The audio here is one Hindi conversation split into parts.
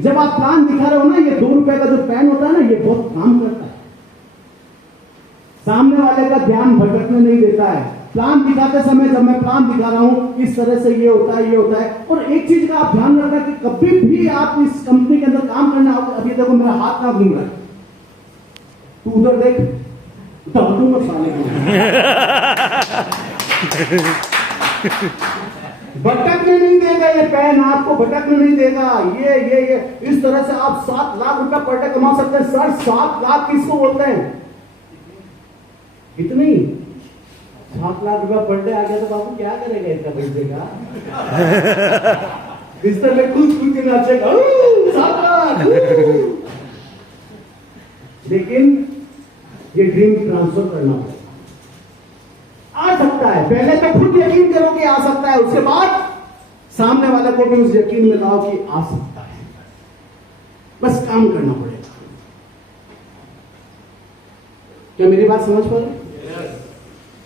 जब आप प्लान दिखा रहे हो ना, ये 2 रुपए का जो पेन होता है ना, ये बहुत काम करता है, सामने वाले का ध्यान भटकने नहीं देता है। प्लान दिखाते समय जब मैं प्लान दिखा रहा हूं, इस तरह से ये होता है, ये होता है। और एक चीज का आप ध्यान रखना कि कभी भी आप इस कंपनी के अंदर काम करना आओगे, अभी देखो मेरा हाथ ना घूम रहा है, तू उधर देख, दूंगा साले को। भटकने नहीं देगा ये पेन, आपको भटकने नहीं देगा। ये इस तरह से आप 7 लाख रुपया पर डे कमा सकते हैं। सर 7 लाख किसको बोलते हैं? इतनी 7 लाख रुपया पर डे आ गया तो बाबू क्या करेगा इतना पैसे का? बिस्तर में खुद के नाचेगा 7 लाख। लेकिन ये ड्रीम ट्रांसफर करना पड़ेगा। आ सकता है, पहले तो खुद यकीन करो कि आ सकता है, उसके बाद सामने वाले को भी उस यकीन में लाओ कि आ सकता है। बस काम करना पड़ेगा। क्या मेरी बात समझ पा रहे?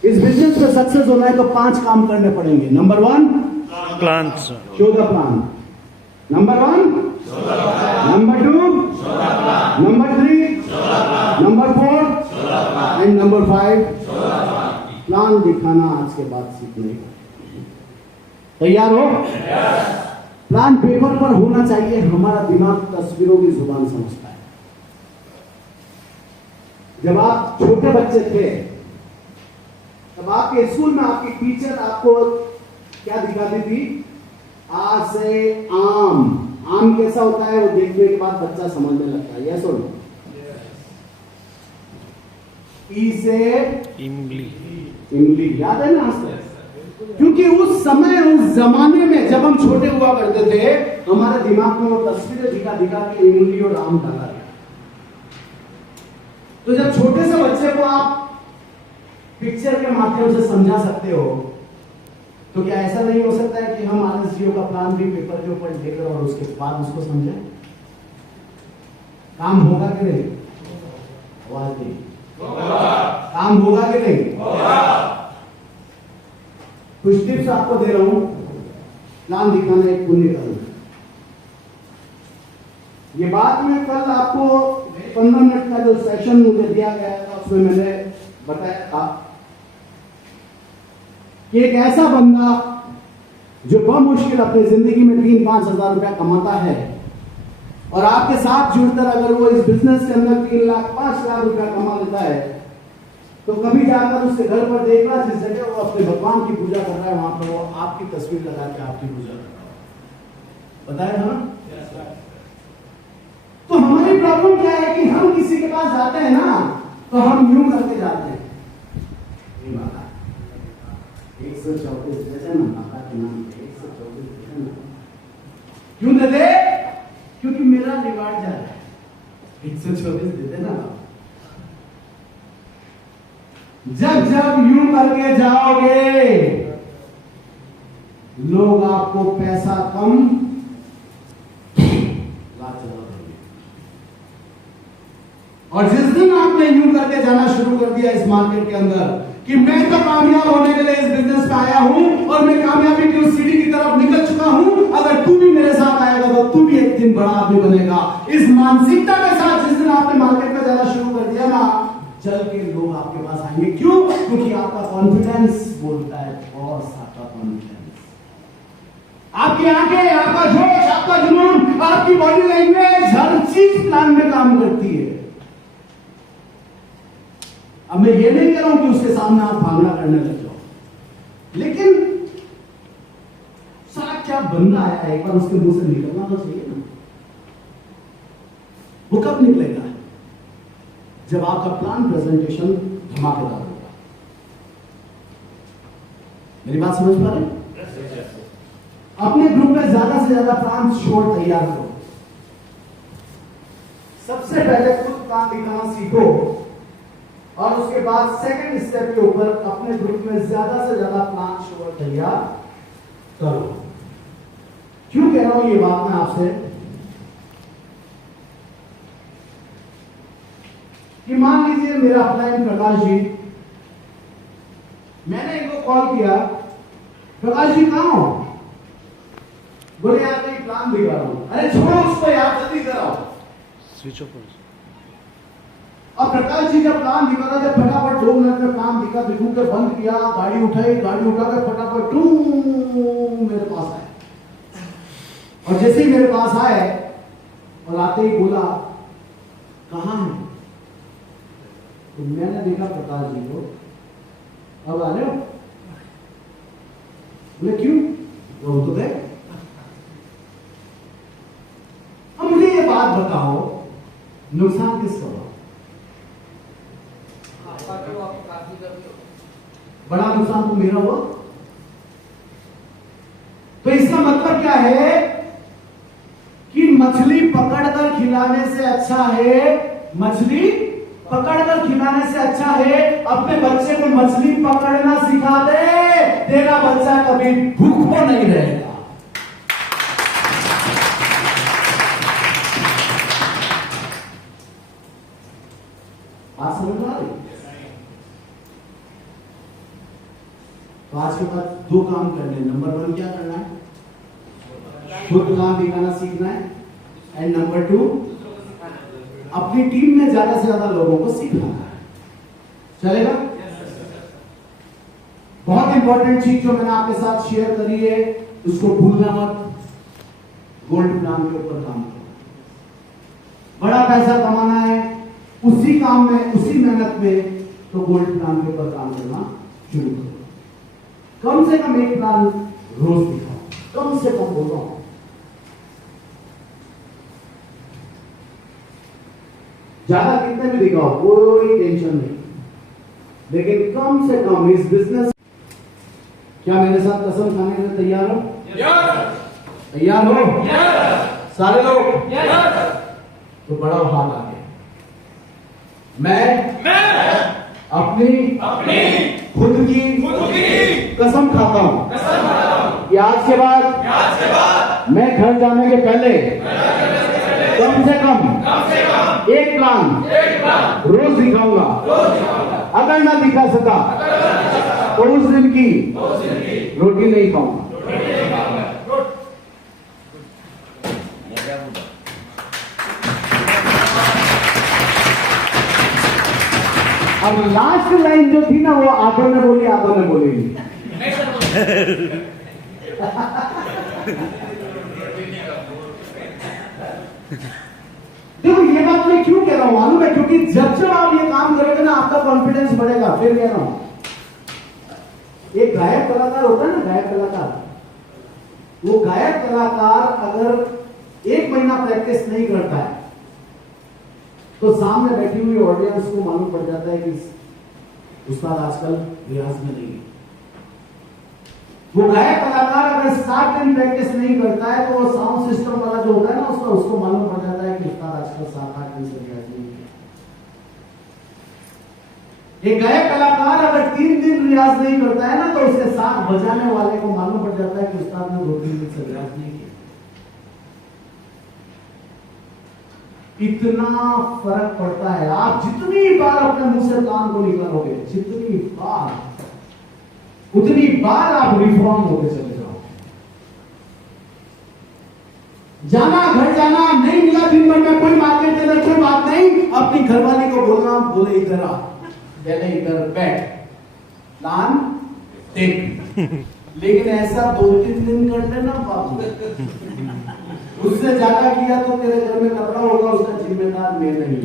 इस बिजनेस में सक्सेस होना है तो 5 काम करने पड़ेंगे। Number 1, plan, show the plan. Number 1, number 2, number 3, number 4 and number 5, plan दिखाना आज के बाद सीखने का। तैयार हो? प्लान पेपर पर होना चाहिए। हमारा दिमाग तस्वीरों की जुबान समझता है। जब आप छोटे बच्चे थे, तब आपके स्कूल में आपकी टीचर आपको क्या दिखाती थी? आ से आम। आम कैसा होता है वो देखने के बाद बच्चा समझने लगता है। यस और नो? ई से इमली, इमली याद है ना? क्योंकि उस समय, उस जमाने में जब हम छोटे हुआ करते थे, हमारे दिमाग में वो तस्वीरें दिखा के इमली और आम डाला गया। तो जब छोटे से बच्चे को आप पिक्चर के माध्यम से समझा सकते हो, तो क्या ऐसा नहीं हो सकता है कि हम आरएसजीओ का प्लान भी पेपर के ऊपर देख रहे और उसके बाद उसको समझें? काम होगा कि नहीं? आवाज नहीं। काम होगा कि नहीं? कुछ टिप्स आपको दे रहा हूं। प्लान दिखाना एक पुण्य कर्म है। ये बात मैं कल आपको 15 मिनट का जो सेशन मुझे दिया गया था उसमें मैंने बताया था कि एक ऐसा बंदा जो बमुश्किल अपनी जिंदगी में 3-5 हजार रुपया कमाता है और आपके साथ जुड़कर अगर वो इस बिजनेस के अंदर 3 लाख 5 लाख रुपया कमा लेता है, तो कभी जाकर उसके घर पर देखना, जिस जगह वो अपने भगवान की पूजा कर रहा है, वहां पर वो आपकी तस्वीर लगा के आपकी पूजा कर रहा है। बताया ना? तो हमारी प्रॉब्लम क्या है कि हम किसी के पास जाते हैं ना, तो हम यूं करके जाते हैं, 134 जैसे ना माता के नाम पे 134 जैसे ना। क्यों दे दे? क्योंकि मेरा रिवार्ड जा रहा है। 124 दे देना। जब जब यूं करके जाओगे, लोग आपको पैसा कम और जिस दिन आपने यूं करके जाना शुरू कर दिया इस मार्केट के अंदर कि मैं तो कामयाब होने के लिए इस बिजनेस में आया हूं और मैं कामयाबी की उस सीढ़ी की तरफ निकल चुका हूं, अगर तू भी मेरे साथ आएगा तो तू भी एक दिन बड़ा आदमी बनेगा, इस मानसिकता के साथ जिस दिन आपने मार्केट में जाना शुरू कर दिया ना, चल के लोग आपके पास आएंगे। क्यों? क्योंकि आपका कॉन्फिडेंस बोलता है, बॉस आपका कॉन्फिडेंस, आपकी आंखें, आपका जोश, आपका जुनून, आपकी बॉडी लैंग्वेज, हर चीज प्लान में काम करती है। अब मैं ये नहीं कह रहा हूं कि उसके सामने आप भागना करने लग जाओ, लेकिन सारा क्या बंदा आया, एक बार उसके मुंह से निकलना तो चाहिए ना। वो कब निकलेगा? जब आपका प्लान प्रेजेंटेशन धमाकेदार होगा। मेरी बात समझ पा रहे? अपने ग्रुप में ज्यादा से ज्यादा प्लान शोर तैयार करो। सबसे पहले खुद प्लान दिखाना सीखो और उसके बाद सेकंड स्टेप के ऊपर अपने ग्रुप में ज्यादा से ज्यादा प्लान शोर तैयार करो। क्यों कह रहा हूं ये बात मैं आपसे कि मान लीजिए मेरा अपलाइन प्रकाश जी, मैंने इनको कॉल किया, प्रकाश जी कहां हो? बोले यार मैं प्लान दिखा रहा हूं। अरे छोड़ो उसको यार, जल्दी कराओ। स्विच ऑफ करो। अब प्रकाश जी जब प्लान दिखा रहा था, फटाफट 2 मिनट में प्लान दिखू के बंद किया, गाड़ी उठाई, गाड़ी उठा के फटाफट टू मेरे पास आए। और जैसे ही मेरे पास आए और आते ही बोला कहां है? तो मैंने देखा प्रकाश जी को, अब आ रहे हो? बोले क्यों? वो तो गए। अब मुझे ये बात बताओ, नुकसान किसका हुआ? बड़ा नुकसान तो मेरा हुआ। तो इसका मतलब क्या है कि मछली पकड़कर खिलाने से अच्छा है, मछली पकड़कर खिलाने से अच्छा है अपने बच्चे को मछली पकड़ना सिखा दे, तेरा बच्चा कभी भूखा नहीं रहेगा। बात समझ में आ रही? तो आज के बाद 2 काम करने। नंबर 1 क्या करना है? खुद काम दिखाना सीखना है। एंड नंबर 2 अपनी टीम में ज्यादा से ज्यादा लोगों को सिखाना है। चलेगा? बहुत इंपॉर्टेंट चीज जो मैंने आपके साथ शेयर करी है, उसको भूलना मत। गोल्ड प्लान के ऊपर काम करो। बड़ा पैसा कमाना है उसी काम में, उसी मेहनत में, तो गोल्ड प्लान के ऊपर काम करना शुरू करो। कम से कम 1 प्लान रोज दिखाओ, कम से कम बोल रहा हूं। ज्यादा कितने भी दिखाओ, कोई टेंशन नहीं, लेकिन कम से कम इस बिजनेस। क्या मेरे साथ कसम खाने के लिए तैयार हो? तैयार हो? सारे लोग? तो बड़ा हाथ आ गया। मैं अपनी खुद की कसम खाता हूं कि आज के बाद मैं घर जाने के पहले कम से कम 1 प्लान रोज दिखाऊंगा। अगर ना दिखा सका तो उस दिन की रोटी नहीं खाऊंगा। अब लास्ट लाइन जो थी ना, वो आधों ने बोली, आधों ने बोली नहीं। देखो ये बात मैं क्यों कह रहा हूं मालूम है? क्योंकि जब जब आप ये काम करोगे ना, आपका कॉन्फिडेंस बढ़ेगा। फिर कह रहा हूं, एक गायक कलाकार होता है ना, गायक कलाकार, वो गायक कलाकार अगर 1 महीना प्रैक्टिस नहीं करता है तो सामने बैठी हुई ऑडियंस को मालूम पड़ जाता है कि उस्ताद आजकल रियाज में नहीं है। वो गायक कलाकार अगर 7 दिन प्रैक्टिस नहीं करता है तो वो साउंड सिस्टम वाला जो होता है ना, उसको मालूम पड़ जाता है कि उस्ताद आजकल 7-8 दिन से रियाज नहीं है। एक गायक कलाकार अगर 3 दिन रियाज नहीं करता है ना, तो उसके साथ बजाने वाले को मालूम पड़ जाता है कि उस्ताद ने 2-3 दिन से रियाज नहीं किया। इतना फर्क पड़ता है। आप जितनी बार अपने मुंह से प्लान को निकालोगे, जितनी बार, उतनी बार आप रिफॉर्म होते चले जाओगे। जाना, घर जाना, नहीं मिला दिन भर में, कोई मार्केट के अंदर कोई बात नहीं, अपनी घरवाली को बोलना, बोले इधर आ, पहले इधर बैठ, प्लान टेक। लेकिन ऐसा 2-3 दिन कर लेना बाबू, उससे ज्यादा किया तो तेरे घर में कपड़ा होगा, उसका जिम्मेदार मैं नहीं।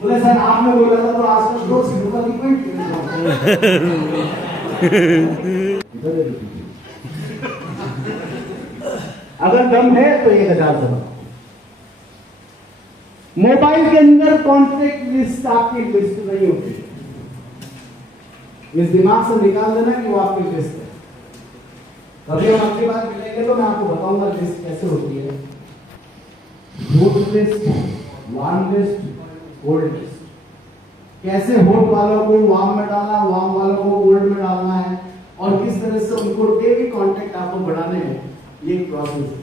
बोले सर आपने बोला था तो आज तक 2 सिर्फ की कोई अगर दम है तो 1000 दबा। मोबाइल के अंदर कॉन्टेक्ट लिस्ट आपकी लिस्ट नहीं होती। इस दिमाग से निकाल देना कि वो आपकी लिस्ट है। कभी हम अगली बार मिलेंगे तो मैं आपको बताऊंगा लिस्ट कैसे होती है। होट list, warm list, cold list. कैसे होट वालों को वार्म में डालना, वार्म वालों को कोल्ड में डालना है, और किस तरह से उनको डेली कांटेक्ट आपको बढ़ाने हैं, ये एक प्रोसेस है।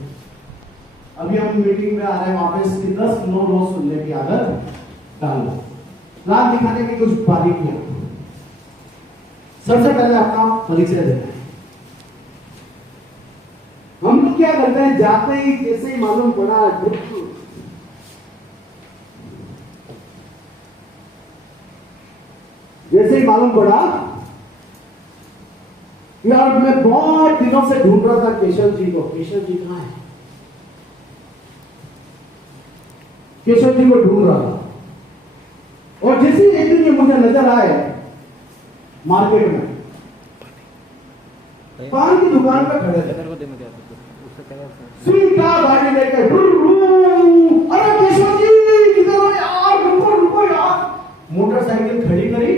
अभी हम मीटिंग में आ रहे हैं, वहां पे इसकी 10 रोज सुनने की आदत डालना। प्लान दिखाने की कुछ बारीकियां। सबसे पहले अपना परिचय देना है। हम लोग क्या करते हैं, ही जैसे ही मालूम पड़ा, जैसे ही मालूम पड़ा, यार मैं बहुत दिनों से ढूंढ रहा था केशव जी को। केशव जी कहां है? केशव जी को ढूंढ रहा था, और जैसे ही एक दिन ये मुझे नजर आए मार्केट में, पान की दुकान पे खड़े थे, सीधा गाड़ी लेकर, अरे केशव जी किधर हो यार, रुको रुको यार। मोटरसाइकिल खड़ी करी,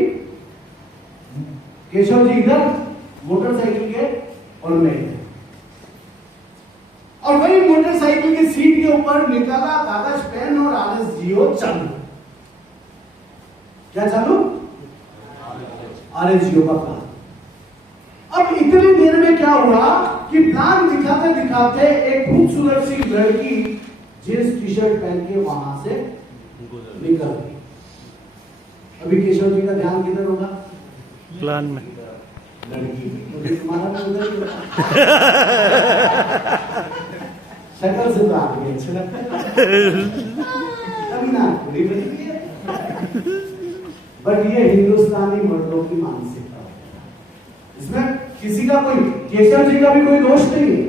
केशव जी इधर मोटरसाइकिल के, और मैं इधर, और वही मोटरसाइकिल की सीट के ऊपर निकाला कागज पेन और RS जियो चालू। क्या चालू? RS जियो का प्लान। अब इतनी देर में क्या हुआ कि प्लान दिखाते दिखाते एक खूबसूरत सी लड़की जींस टी शर्ट पहन के वहां से निकल गई। अभी केशव जी का ध्यान किधर होगा? प्लान में। लड़की तुम्हारा भी उधर ही होगा। शक्ल से तो आपको अच्छा लगता है, कभी ना पूरी बनी है, बट ये हिंदुस्तानी मर्दों की मानसिकता है। इसमें किसी का कोई, केशव जी का भी कोई दोष नहीं है।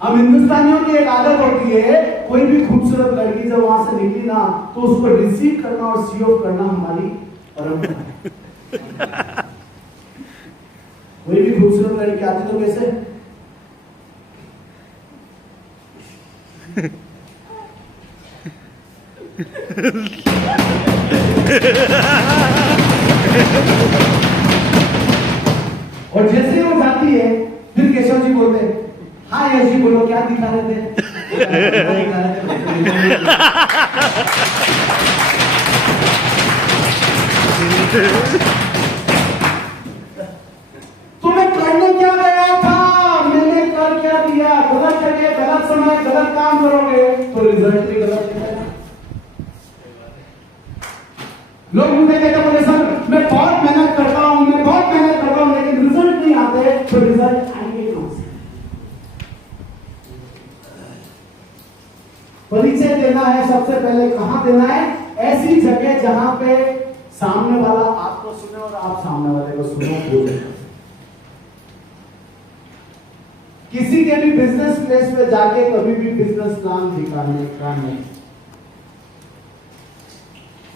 हम हिंदुस्तानियों की एक आदत होती है, कोई भी खूबसूरत लड़की जब वहां से निकली ना, तो उसको रिसीव करना और सी ऑफ करना हमारी परंपरा है। कोई भी खूबसूरत लड़की आती तो कैसे? और जैसे ही वो जाती है, फिर केशव जी बोलते हैं, हाँ यश जी बोलो क्या दिखा रहे थे? तुम्हें करने क्या गया था, मैंने कर क्या दिया? गलत जगह गलत समय गलत काम करोगे तो रिजल्ट भी गलत है। लोग मुझे कहते बोले सर मैं बहुत मेहनत करता हूं, मैं बहुत मेहनत करता हूं, लेकिन रिजल्ट नहीं आते, तो रिजल्ट आएंगे कहां से? परिचय देना है सबसे पहले, कहां देना है? ऐसी जगह जहां पे सामने वाला आपको सुने और आप सामने वाले को सुनो। किसी के भी बिजनेस प्लेस पे जाके कभी भी बिजनेस प्लान दिखाने का नहीं।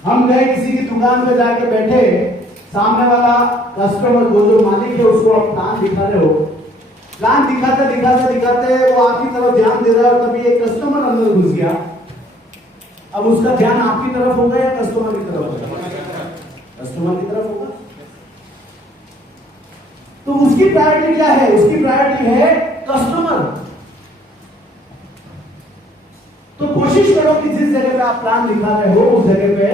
हम गए किसी की दुकान पे जाके बैठे, सामने वाला कस्टमर को, जो मालिक है, उसको आप प्लान दिखा रहे हो, प्लान दिखाते दिखाते दिखाते वो आपकी तरफ ध्यान दे रहा है, और तभी एक कस्टमर अंदर घुस गया। अब उसका ध्यान आपकी तरफ होगा या कस्टमर की तरफ होगा? कस्टमर की तरफ होगा। तो उसकी प्रायोरिटी क्या है? उसकी प्रायोरिटी है कस्टमर। तो कोशिश करो कि जिस जगह पे आप प्लान दिखा रहे हो, उस जगह पे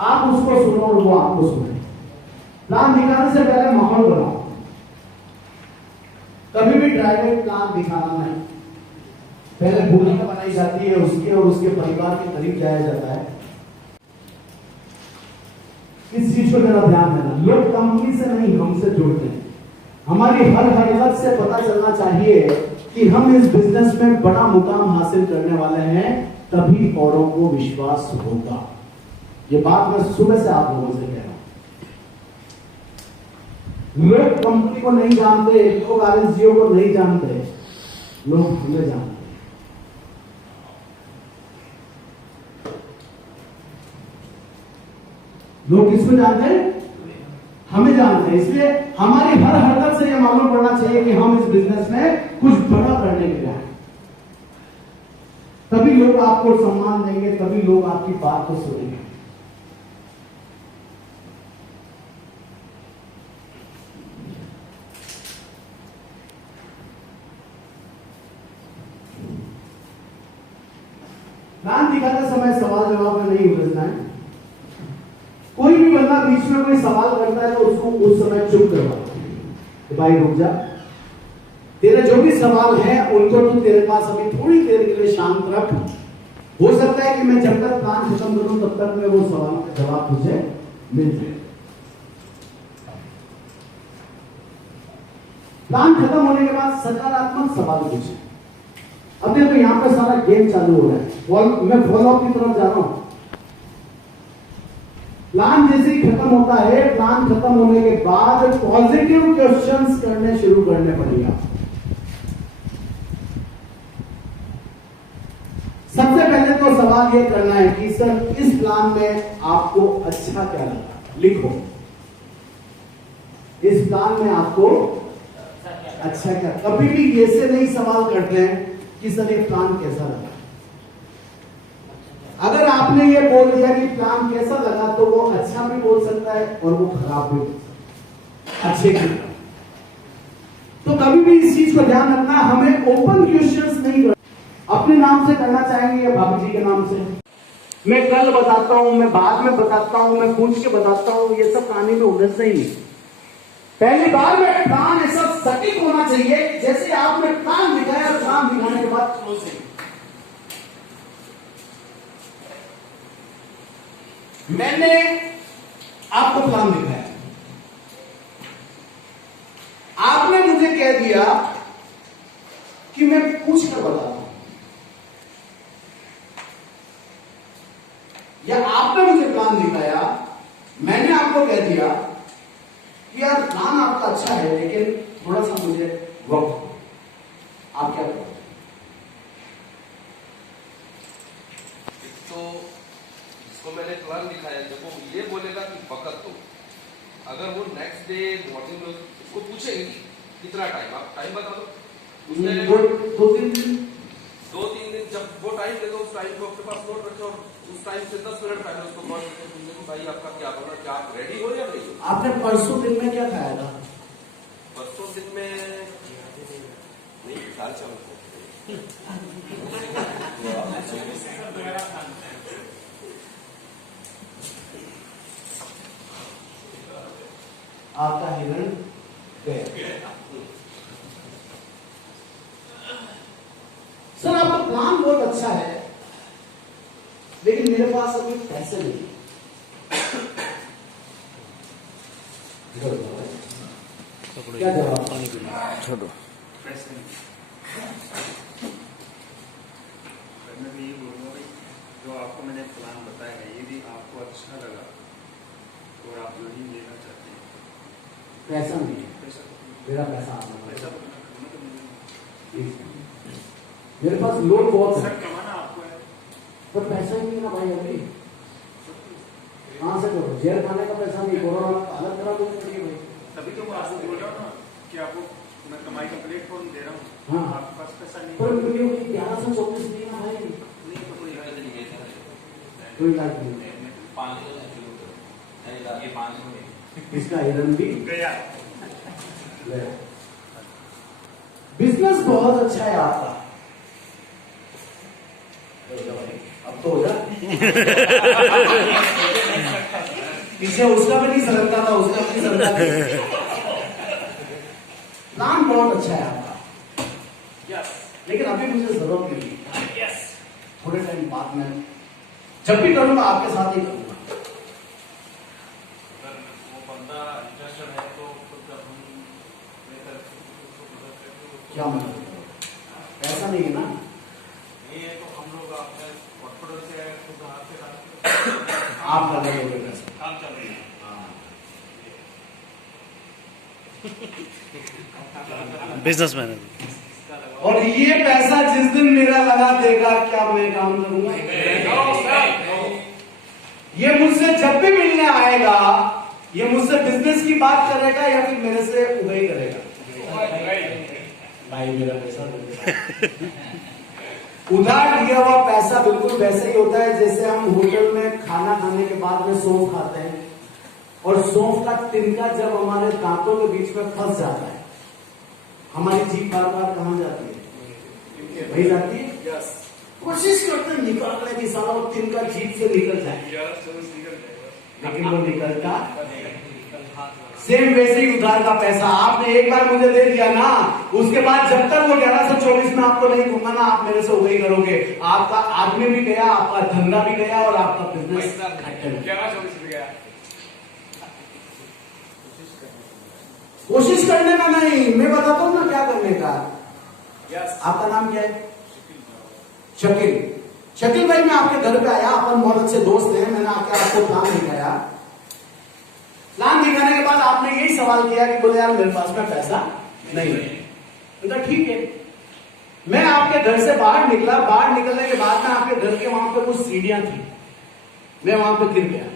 आप उसको सुनो और वो आपको सुने। प्लान दिखाने से पहले माहौल बनाओ। कभी भी प्राइवेट प्लान दिखाना नहीं, पहले भूमिका बनाई जाती है उसके और उसके परिवार के करीब जाया जाता है। इस चीज को जरा ध्यान देना। लोग कंपनी से नहीं, हमसे जुड़ते हैं। हमारी हर हरकत से पता चलना चाहिए कि हम इस बिजनेस में बड़ा मुकाम हासिल करने वाले हैं, तभी औरों को विश्वास होगा। ये बात मैं सुबह से आप लोगों से कह रहा हूं। लोग कंपनी को नहीं जानते, लोग RS जियो को नहीं जानते, लोग हमें जानते। लोग किसको जानते हैं? हमें जानते हैं। इसलिए हमारी हर हरकत से यह मालूम पड़ना चाहिए कि हम इस बिजनेस में कुछ बड़ा करने के लिए आए। तभी लोग आपको सम्मान देंगे, तभी लोग आपकी बात को सुनेंगे। प्लान दिखाते समय सवाल जवाब में नहीं उलझना है। कोई भी बंदा बीच में कोई सवाल करता है तो उसको उस समय चुप करवा, भाई रुक जा, तेरे जो भी सवाल हैं उनको तो तेरे पास अभी थोड़ी देर के लिए शांत रख। हो सकता है कि मैं जब तक प्लान खत्म करूं तब तक मैं वो सवाल का जवाब तुझे मिल जाए। प्लान खत्म होने के बाद सकारात्मक सवाल पूछे। अब देखो यहाँ पे सारा गेम चालू हो रहा है, मैं फॉलो अप की तरफ जा रहा हूं। प्लान जैसे ही खत्म होता है, प्लान खत्म होने के बाद पॉजिटिव क्वेश्चंस करने शुरू करने पड़ेगा। सबसे पहले तो सवाल यह करना है कि सर इस प्लान में आपको अच्छा क्या लगा, लिखो। इस प्लान में आपको अच्छा क्या, कभी भी ये से नहीं सवाल करते हैं कि सर ये प्लान कैसा लगा। अगर आपने ये बोल दिया कि प्लान कैसा लगा, तो वो अच्छा भी बोल सकता है और वो खराब भी बोल सकता है, अच्छे की। तो कभी भी इस चीज को ध्यान रखना, हमें ओपन क्वेश्चंस नहीं करना। अपने नाम से करना चाहेंगे या भाभी जी के नाम से? मैं कल बताता हूं, मैं बाद में बताता हूं, मैं पूछ के बताता हूं, ये सब कहानी में उलझना ही नहीं। पहली बार में प्लान ऐसा सटीक होना चाहिए, जैसे आपने प्लान दिखाया, प्लान दिखाने के बाद क्लोजिंग। मैंने आपको प्लान दिखाया, आपने मुझे कह दिया कि मैं पूछ कर बताता हूं, या आपने मुझे प्लान दिखाया, मैंने आपको कह दिया कि यार प्लान आपका अच्छा है लेकिन थोड़ा सा मुझे वक्त, आप क्या करोगे? तो जिसको मैंने प्लान दिखाया, जब वो ये बोलेगा कि वक्त दो, अगर वो नेक्स्ट डे मॉर्निंग में उसको पूछेंगे कि कितना टाइम, आप टाइम बता दो, उसने 2-3 दिन, 2-3 दिन, जब वो टाइम देगा उस टाइम को अपने पास नोट रखे और उस टाइम से 10 मिनट पहले उसको कॉल करके पूछे कि भाई आपका क्या करना, क्या आप रेडी हो या नहीं? आपने परसों दिन में क्या खाया था? परसों दिन में नहीं, दाल चावल। आपका हिरण गया। सर आपका प्लान बहुत अच्छा है लेकिन मेरे पास अभी पैसे नहीं। क्या जवाब? छोड़ो। मैं भी ये बोलूँगा भाई, जो आपको मैंने प्लान बताया है, यदि आपको अच्छा लगा और आप जो ही लेना चाहते हैं, पैसा नहीं है, पैसा मेरा पैसा आना पैसा पड़ेगा। मेरे पास लोन बहुत है सर कमाना आपको है, पर पैसा ही नहीं ना भाई। अभी कहां से करो? जेल खाने का पैसा नहीं, कोरोना अलग करा दो भाई। तभी तो मैं आपको बोल रहा हूँ ना कि आपको मैं कमाई का प्लेटफॉर्म दे रहा हूँ। हाँ। आपके पास पैसा नहीं पर वीडियो की 1124 नहीं ना भाई, नहीं तो कोई इलाज नहीं है। कोई इलाज नहीं। इसका हिरन भी गया। गया। बिजनेस बहुत अच्छा है आपका, अब तो हो जा। पीछे उसका भी नहीं सरकता था, उसका भी नहीं सरकता था। प्लान बहुत अच्छा है आपका, लेकिन अभी मुझे जरूरत नहीं है। थोड़े टाइम बाद में जब भी करूंगा आपके साथ ही करूंगा। क्या मतलब? ऐसा नहीं है ना, आप कर रहे हो पैसा। बिजनेसमैन है। और ये पैसा जिस दिन मेरा लगा देगा, क्या मैं काम करूंगा? ये मुझसे जब भी मिलने आएगा, ये मुझसे बिजनेस की बात करेगा या फिर मेरे से उगाई करेगा? भाई मेरा पैसा उधार लिया हुआ पैसा बिल्कुल वैसे ही होता है जैसे हम होटल में खाना खाने के बाद में सौंफ खाते हैं, और सौंफ का तिनका जब हमारे दांतों के बीच में फंस जाता है, हमारी जीभ बार बार कहां जाती है? वही जाती है। कोशिश करते हैं निकालने की, साला वो तिनका जीभ से निकल जाए, लेकिन वो निकलता। सेम वैसे ही उधार का पैसा आपने एक बार मुझे दे दिया ना, उसके बाद जब तक वो 1124 में आपको नहीं दूंगा ना, आप मेरे से वही करोगे। आपका आदमी भी गया, आपका धंधा भी गया और आपका बिजनेस गया। कोशिश करने का नहीं, मैं बताता हूँ ना क्या करने का। आपका नाम क्या है? शकील भाई, मैं आपके घर पे आया, अपन बहुत अच्छे दोस्त हैं, मैंने आके आपको प्लान दिखाया। प्लान दिखाने के बाद आपने यही सवाल किया कि बोले यार मेरे पास में पैसा नहीं है। तो ठीक है, मैं आपके घर से बाहर निकला, बाहर निकलने के बाद में आपके घर के वहां पे कुछ सीढ़ियां थी, मैं वहां पे गिर गया,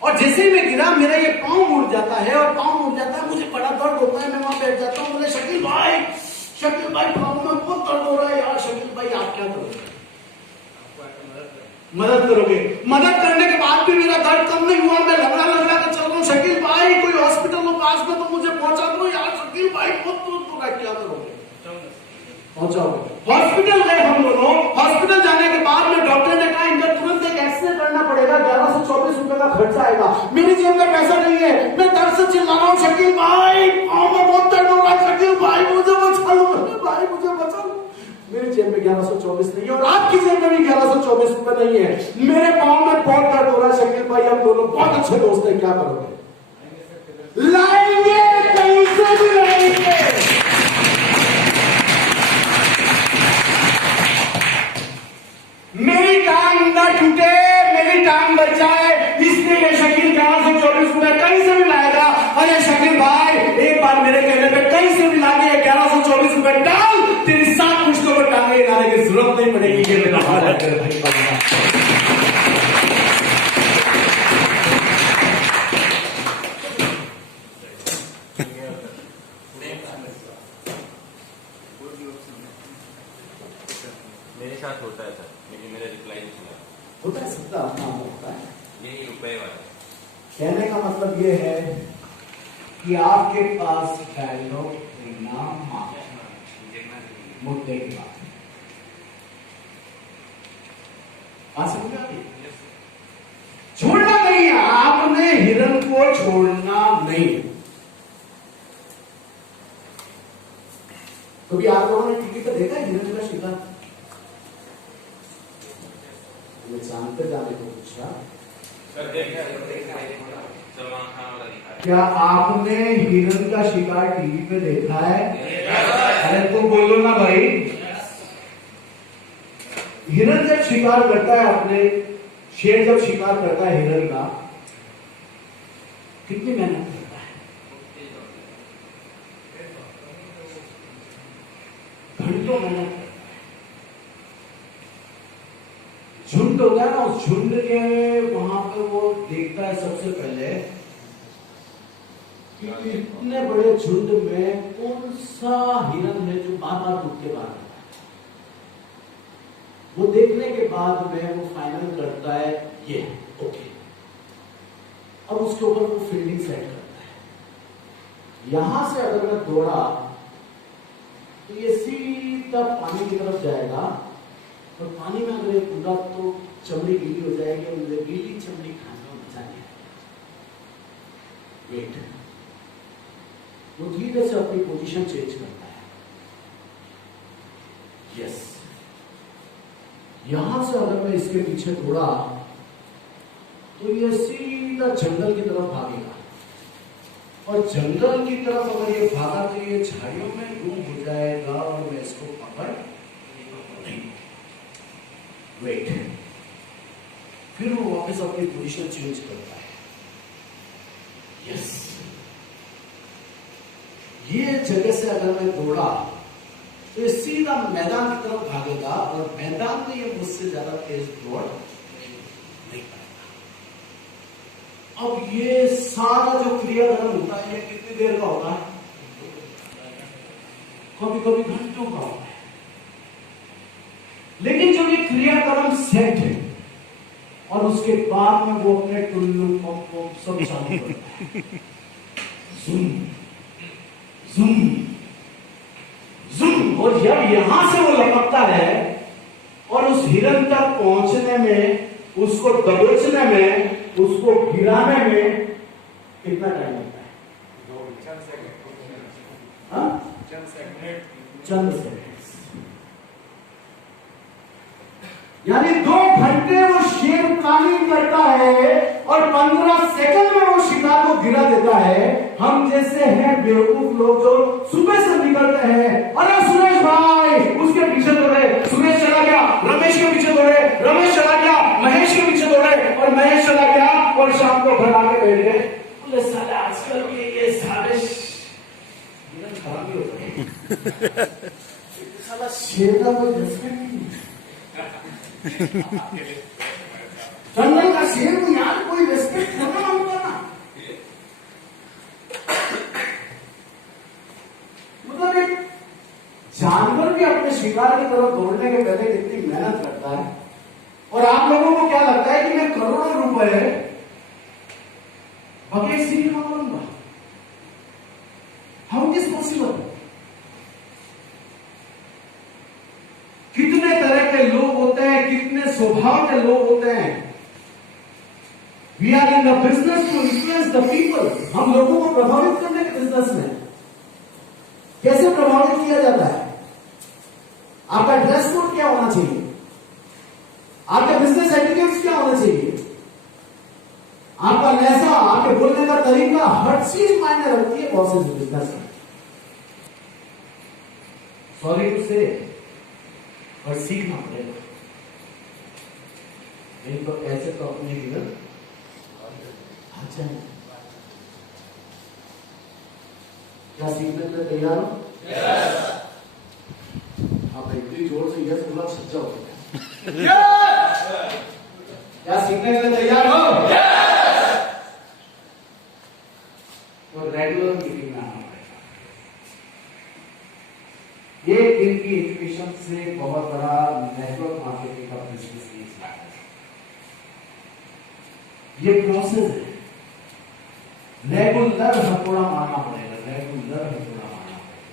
और जैसे ही मैं गिरा मेरा ये पांव मुड़ जाता है, और पांव मुड़ जाता है, मुझे बड़ा दर्द होता है, मैं वहां बैठ जाता हूँ। बोले शकील भाई पांव में बहुत दर्द हो रहा है यार, शकील भाई आप क्या करोगे? मदद करोगे? मदद करने के बाद भी मेरा दर्द कम नहीं हुआ, मैं लंगड़ा कर चल रहा हूँ। शकील भाई कोई हॉस्पिटल हो पास में तो मुझे पहुंचा दो यार, शकील भाई बहुत दर्द हो रहा है, क्या करोगे? पहुंचाओगे? हॉस्पिटल गए हम दोनों। हॉस्पिटल जाने के बाद में डॉक्टर ने कहा इनका तुरंत एक एक्सरे करना पड़ेगा, 1124 रुपए का खर्चा आएगा। मेरी जेब में पैसा नहीं है, मैं दर्द से चिल्ला रहा हूँ, शकील भाई पाँव में बहुत दर्द हो रहा है, शकील भाई मुझे बचा लो, भाई मुझे बचा लो। मेरी जेब में 1124 नहीं है, और आपकी जेब में भी 1124 रुपए नहीं है। मेरे पाँव में बहुत दर्द हो रहा है, शकील भाई हम दोनों बहुत अच्छे दोस्त हैं, क्या करोगे? लाएंगे, कहीं से भी लाएंगे। मेरी टांग न टूटे, मेरी टांग बच जाए, इसलिए ये शकील 1124 रुपए कहीं से भी लाएगा। अरे शकील भाई एक बार मेरे कहने पे कहीं से भी लाके 1124 रुपए डाल, तेरी 7 पुश्तों पर टांगे लाने की जरूरत नहीं पड़ेगी। ये मेरा हाल है। मेरे साथ होता है सर, लेकिन मेरा रिप्लाई नहीं सुना। होता है, सबका अपना होता है। यही रुपए वाला कहने का मतलब ये है कि आपके पास डायलॉग मुद्दे की बात है। छोड़ना नहीं है, आपने हिरन को छोड़ना नहीं। कभी आप लोगों ने टीवी पर देखा हिरन का शिकार? मैं जानते जाने को पूछा, क्या आपने हिरन का शिकार टीवी पे देखा है? अरे तुम बोलो ना भाई। हिरन जब शिकार करता है, अपने शेर जब शिकार करता है हिरन का, कितनी मेहनत करता है? घंटों मेहनत करता है। झुंड होता है ना, उस झुंड के वहां पे वो देखता है सबसे पहले कि इतने बड़े झुंड में कौन सा हिरन है जो बार बार टूट के बाहर आता है। वो देखने के बाद में वो फाइनल करता है ये ओके, अब उसके ऊपर वो फील्डिंग सेट करता है। यहां से अगर मैं दौड़ा तो ये सीधा पानी की तरफ जाएगा, और पानी में अगर एक कूदा तो चमड़ी गीली हो जाएगी, और मुझे गीली चमड़ी खाने में मजा नहीं आएगा। वेट, वो धीरे से अपनी पोजीशन चेंज करता है। यस, यहां से अगर मैं इसके पीछे दौड़ा तो ये सीधा जंगल की तरफ भागेगा, और जंगल की तरफ अगर ये भागा तो ये झाड़ियों में गुम हो जाएगा, और मैं इसको पकड़ नहीं। वेट, फिर वो वापस अपनी पोजीशन चेंज करता है। यस, ये जगह से अगर मैं दौड़ा तो ये सीधा मैदान की तरफ भागेगा, और मैदान में ये मुझसे ज्यादा तेज दौड़ नहीं पाएगा। अब ये सारा जो क्रियाक्रम होता है ये कितनी देर का होता है? कभी कभी घंटों का होता है। लेकिन जब ये क्रियाक्रम सेट है और उसके बाद में वो अपने टुल्लू पंप सब चालू करता है, ज़ूम ज़ूम ज़ूम, और जब यहां से वो लपकता है और उस हिरन तक पहुंचने में, उसको दबोचने में, उसको गिराने में कितना टाइम लगता है? चंद सेकंड। यानी 2 घंटे वो शेर प्लानिंग करता है और 15 सेकंड में वो शिकार को गिरा देता है। हम जैसे हैं बेवकूफ लोग जो सुबह से निकलते हैं, अरे सुरेश भाई उसके पीछे तो सुरेश चला गया, और शाम को घर आके बैठ गए, बोले साले आजकल के ये सारे खराबी होता है, साला शेर का कोई रेस्पेक्ट नहीं, जंगल का शेर को यार कोई रेस्पेक्ट करना होगा ना। मतलब एक जानवर भी अपने शिकार की तरफ दौड़ने के पहले कितनी मेहनत करता है, और आप लोगों को क्या लगता है कि मैं करोड़ों रुपए बकेट सीट में करूंगा? How it is possible? कितने तरह के लोग होते हैं, कितने स्वभाव के लोग होते हैं। We are in the business to influence the people. हम लोगों को प्रभावित करने के बिजनेस में। कैसे प्रभावित किया जाता है? आपका ड्रेस कोड क्या होना चाहिए? आपके बिजनेस एटिट्यूड्स क्या होना चाहिए? आपका लहजा, आपके बोलने का तरीका, हर चीज मायने रखती है बॉसेस बिजनेस में। सॉरी टू से, और सीखना पड़ेगा, नहीं तो ऐसे तो अपने इधर अच्छा है। क्या सीखने के लिए तैयार हो? आप इतनी जोर से यस बोला, सच्चा हो गया। क्या सीखने के लिए तैयार हो? तो रेगुलर मीटिंग में आना पड़ेगा। एक दिन की एजुकेशन से बहुत बड़ा नेटवर्क मार्केटिंग का बिजनेस नहीं स्टार्ट है। ये प्रोसेस है, रेगुलर हथौड़ा मारना पड़ेगा, रेगुलर हथौड़ा मारना पड़ेगा।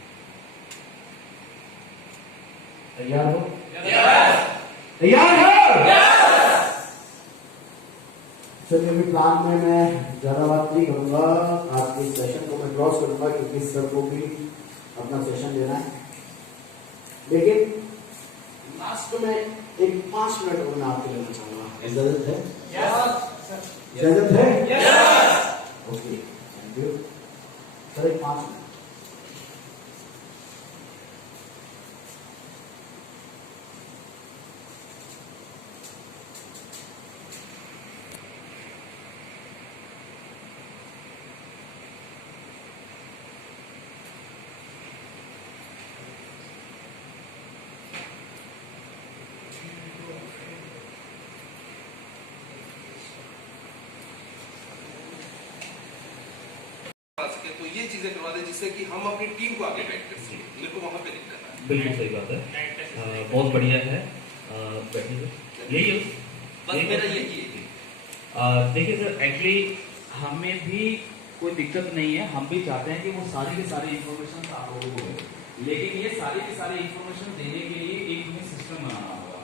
तैयार हो? तैयार हो? चलिए, अभी प्लान में मैं ज्यादा बात नहीं करूंगा। आज के सेशन को मैं क्लोज करूंगा क्योंकि सर को भी अपना सेशन देना है। लेकिन लास्ट में एक 5 मिनट और मैं आपके लेना चाहूंगा। इजाजत है? इजाजत है? Okay, thank you sir. एक 5 मिनट। तो ये चीजें करवा दे जिससे कि हम अपनी टीम को आगे गाइड कर सकें। मेरे को वहां पे दिक्कत है। बिल्कुल सही बात है, बहुत बढ़िया है। बैठिए, यही है बस मेरा यही है। देखिए सर, एक्चुअली हमें भी कोई दिक्कत नहीं है, हम भी चाहते हैं कि वो सारी की सारी इंफॉर्मेशन आप लोगों को मिले, लेकिन ये सारी की सारी इंफॉर्मेशन देने के लिए एक हमें सिस्टम बनाना होगा।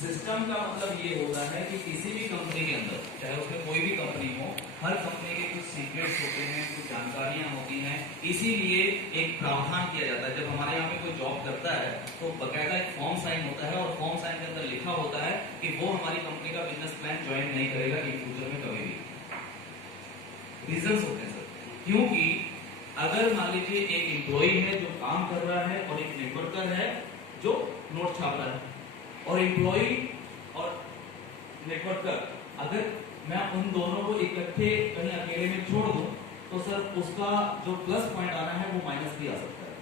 सिस्टम का मतलब ये होता है कि किसी भी कंपनी के अंदर, चाहे उसमें कोई भी कंपनी हो, हर कंपनी के कुछ सीक्रेट्स होते हैं, कुछ जानकारियां होती हैं, इसीलिए एक प्रावधान किया जाता है। जब हमारे यहाँ पे कोई जॉब करता है तो बकायदा एक फॉर्म साइन होता है, और फॉर्म साइन के अंदर लिखा होता है कि वो हमारी कंपनी का बिजनेस प्लान ज्वाइन नहीं करेगा इन फ्यूचर में कभी भी। रीजंस होते हैं सर, क्योंकि अगर मान लीजिए एक एम्प्लॉई है जो काम कर रहा है और एक नेटवर्कर है जो नोट छाप रहा है, और एम्प्लॉई और नेटवर्कर, अगर मैं उन दोनों को इकट्ठे कहीं अकेले में छोड़ दूं तो सर उसका जो प्लस पॉइंट आना है वो माइनस भी आ सकता है।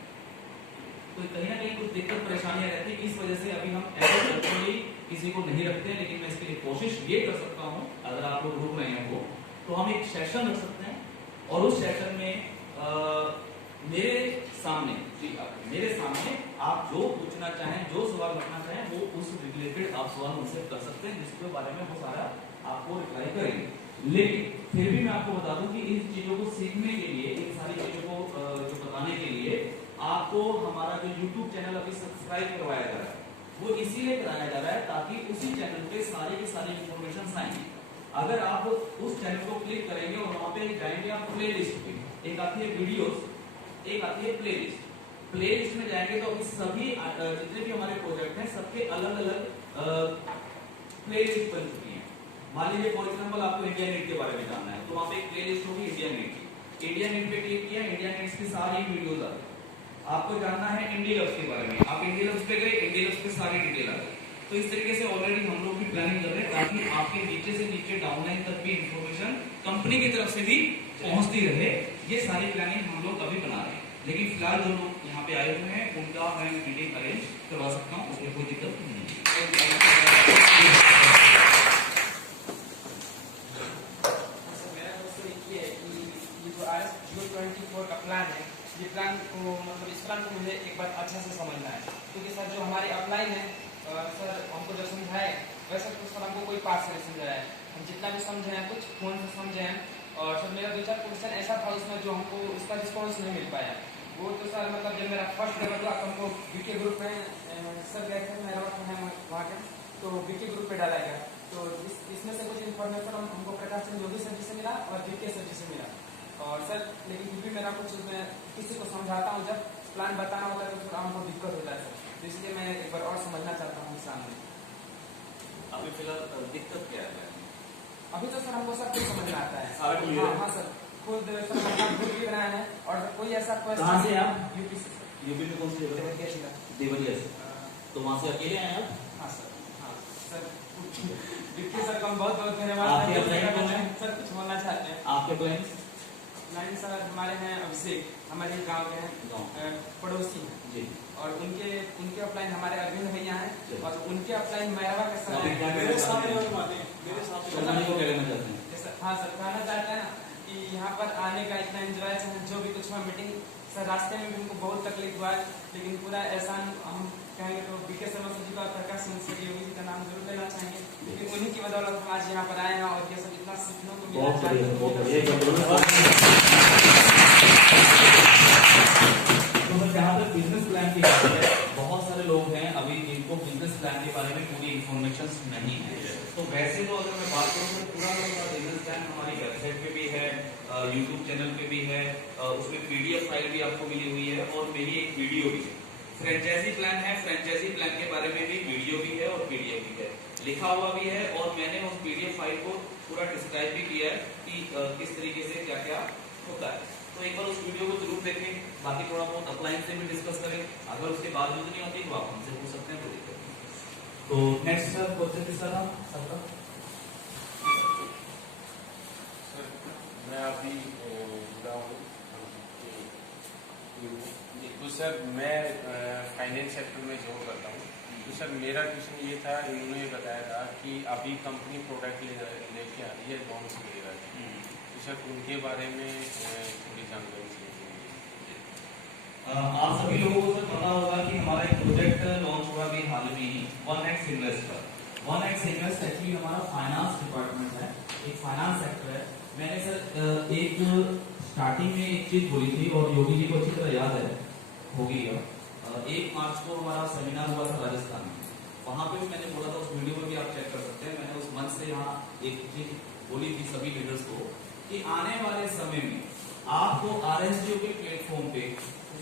तो कहीं ना कहीं कुछ दिक्कत परेशानियां रहती है। इस वजह से अभी हम ऐसे किसी को नहीं रखते हैं, लेकिन मैं इसके लिए कोशिश ये कर सकता हूं, अगर आप लोग रुक रहे हैं तो हम एक सेशन रख सकते हैं, और उस सेशन में मेरे सामने आप जो पूछना चाहें, जो सवाल रखना चाहें, वो उस रिलेटेड आप सवाल उनसे कर सकते हैं, जिसके बारे में वो सारा आपको रिप्लाई करेंगे। लेकिन फिर भी मैं आपको बता दूं कि इन चीजों को सीखने के लिए, इन सारी चीजों को जो बताने के लिए आपको हमारा जो YouTube चैनल अभी सब्सक्राइब करवाया जा रहा है, वो इसीलिए कराया जा रहा है ताकि उसी चैनल पे सारी की सारी इंफॉर्मेशन आएंगी। अगर आप उस चैनल को क्लिक करेंगे और वहां पे जाएंगे आप प्ले लिस्ट पे, एक आती है वीडियोस, एक आती है प्ले लिस्ट। प्ले लिस्ट में जाएंगे तो अभी सभी जितने भी हमारे प्रोजेक्ट हैं सबके अलग अलग प्ले लिस्ट बन चुकी है। मान लीजिए फॉर एग्जांपल आपको इंडिया नीट के बारे में जानना है, तो वहां पे एक प्ले लिस्ट होगी इंडिया नीट की। इंडिया नीट पे क्लिक किया, इंडिया नीट की सारी वीडियोस आ गई। आपको जानना है इंडिया लव्स के बारे में, आप इंडिया लव्स पे गए, इंडिया लव्स पे सारी डिटेल आ गई। तो इस तरीके से ऑलरेडी हम लोग भी प्लानिंग कर रहे हैं ताकि आपके नीचे से नीचे डाउनलाइन तक भी इंफॉर्मेशन कंपनी की तरफ से भी पहुंचती रहे। ये सारी प्लानिंग हम लोग अभी बना रहे हैं, लेकिन फिलहाल जो लोग यहाँ पे आए हुए हैं उनका मैं मीटिंग अरेंज करवा सकता हूँ, उसमें कोई दिक्कत नहीं है। RS-24 का प्लान है, ये प्लान को मतलब इस प्लान को मुझे एक बार अच्छा से समझना है, क्योंकि सर जो हमारी अपलाइन है सर हमको जब समझाए वैसे तो सर हमको कोई पास नहीं समझाया है, हम जितना भी समझे हैं कुछ फोन से समझे हैं। और सर मेरा 2-4 क्वेश्चन ऐसा था उसमें जो हमको उसका रिस्पॉन्स नहीं मिल पाया। वो तो सर मतलब जब मेरा फर्स्ट लेवल हुआ हमको बीके ग्रुप में सर गए थे, मेरा वहाँ के तो बीके ग्रुप पे डाला गया। तो इसमें से कुछ इन्फॉर्मेशन हमको प्रकाश चंद्र योगी सर जी से मिला और बीके सर जी से मिला। और सर लेकिन फिर भी मेरा कुछ मैं किसी को समझाता हूँ, जब प्लान बताना होता है तो थोड़ा हमको दिक्कत होता है सर, तो इसलिए मैं एक बार और समझना चाहता हूँ सामने। अभी फिलहाल दिक्कत क्या है? अभी तो सर हमको सब कुछ समझ में आता है। हाँ सर, खुद ग्रुप भी बनाया है और कोई ऐसा कहाँ से आप? यूपी से। यूपी में कौन सी जगह? देवरिया से। तो वहाँ से अकेले आए आप? हाँ सर। हाँ सर, विक्की सर का हम बहुत बहुत धन्यवाद सर, कुछ बोलना चाहते हैं। आपके क्लाइंट्स? क्लाइंट सर हमारे हैं अभिषेक, हमारे गांव के हैं, पड़ोसी हैं जी। और उनके अपलाइन हमारे अरविंद भैया हैं और उनके अपलाइन मैरवा के सर मेरे सामने को क्या कहना चाहते हैं? हाँ सर, कहना चाहते हैं कि यहाँ पर आने का इतना एंजॉय जो भी कुछ हुआ मीटिंग सर, रास्ते में भी उनको बहुत तकलीफ हुआ है, लेकिन पूरा एहसान हम कहेंगे तो बीके शर्मा सर जी का, प्रकाश सर योगी जी का नाम जरूर लेना चाहेंगे, क्योंकि उन्हीं की बदौलत हम आज यहाँ पर आए हैं और ये सब इतना सीखने को मिला। जहाँ तक बिजनेस प्लान की बात है, बहुत सारे लोग हैं अभी जिनको बिजनेस प्लान के बारे में पूरी इन्फॉर्मेशन नहीं है। तो वैसे तो अगर मैं बात करूँ तो पूरा बिजनेस प्लान हमारी वेबसाइट पे भी है, यूट्यूब चैनल पे भी है, उसमें PDF फाइल भी आपको मिली हुई है और मेरी एक वीडियो भी है। फ्रेंचाइजी प्लान है, फ्रेंचाइजी प्लान के बारे में भी वीडियो भी है और PDF भी है, लिखा हुआ भी है और मैंने उस PDF फाइल को पूरा डिस्क्राइब भी किया है कि किस तरीके से क्या क्या होता है। तो एक बार उस वीडियो को जरूर देखें, बाकी थोड़ा बहुत अपलाइन से भी डिस्कस करें, अगर उसके बावजूद नहीं होती तो आप हमसे पूछ सकते हैं, कोई दिक्कत नहीं। तो नेक्स्ट सर क्वेश्चन किसका था सबका? मैं अभी जुड़ा हूँ तो सर मैं फाइनेंस सेक्टर में जॉब करता हूँ। तो सर मेरा क्वेश्चन ये था, इन्होंने बताया था कि अभी कंपनी प्रोडक्ट लेके आ रही है लॉन्च वगैरह, तो सर उनके बारे में थोड़ी जानकारी चाहिए। आप सभी लोगों को सर पता होगा कि हमारा एक प्रोजेक्ट लॉन्च हुआ अभी हाल में ही, 1x इन्वेस्ट पर। 1x इन्वेस्ट एक्चुअली हमारा फाइनेंस डिपार्टमेंट है, एक फाइनेंस सेक्टर है। मैंने सर एक स्टार्टिंग में एक चीज बोली थी और योगी जी को अच्छी तरह याद है होगी। 1 मार्च को हमारा सेमिनार हुआ था राजस्थान में, वहां पे भी मैंने बोला था, उस वीडियो में भी आप चेक कर सकते हैं। मैंने उस मंच से यहाँ एक चीज बोली थी सभी लीडर्स को कि आने वाले समय में आपको RSGO के प्लेटफॉर्म पे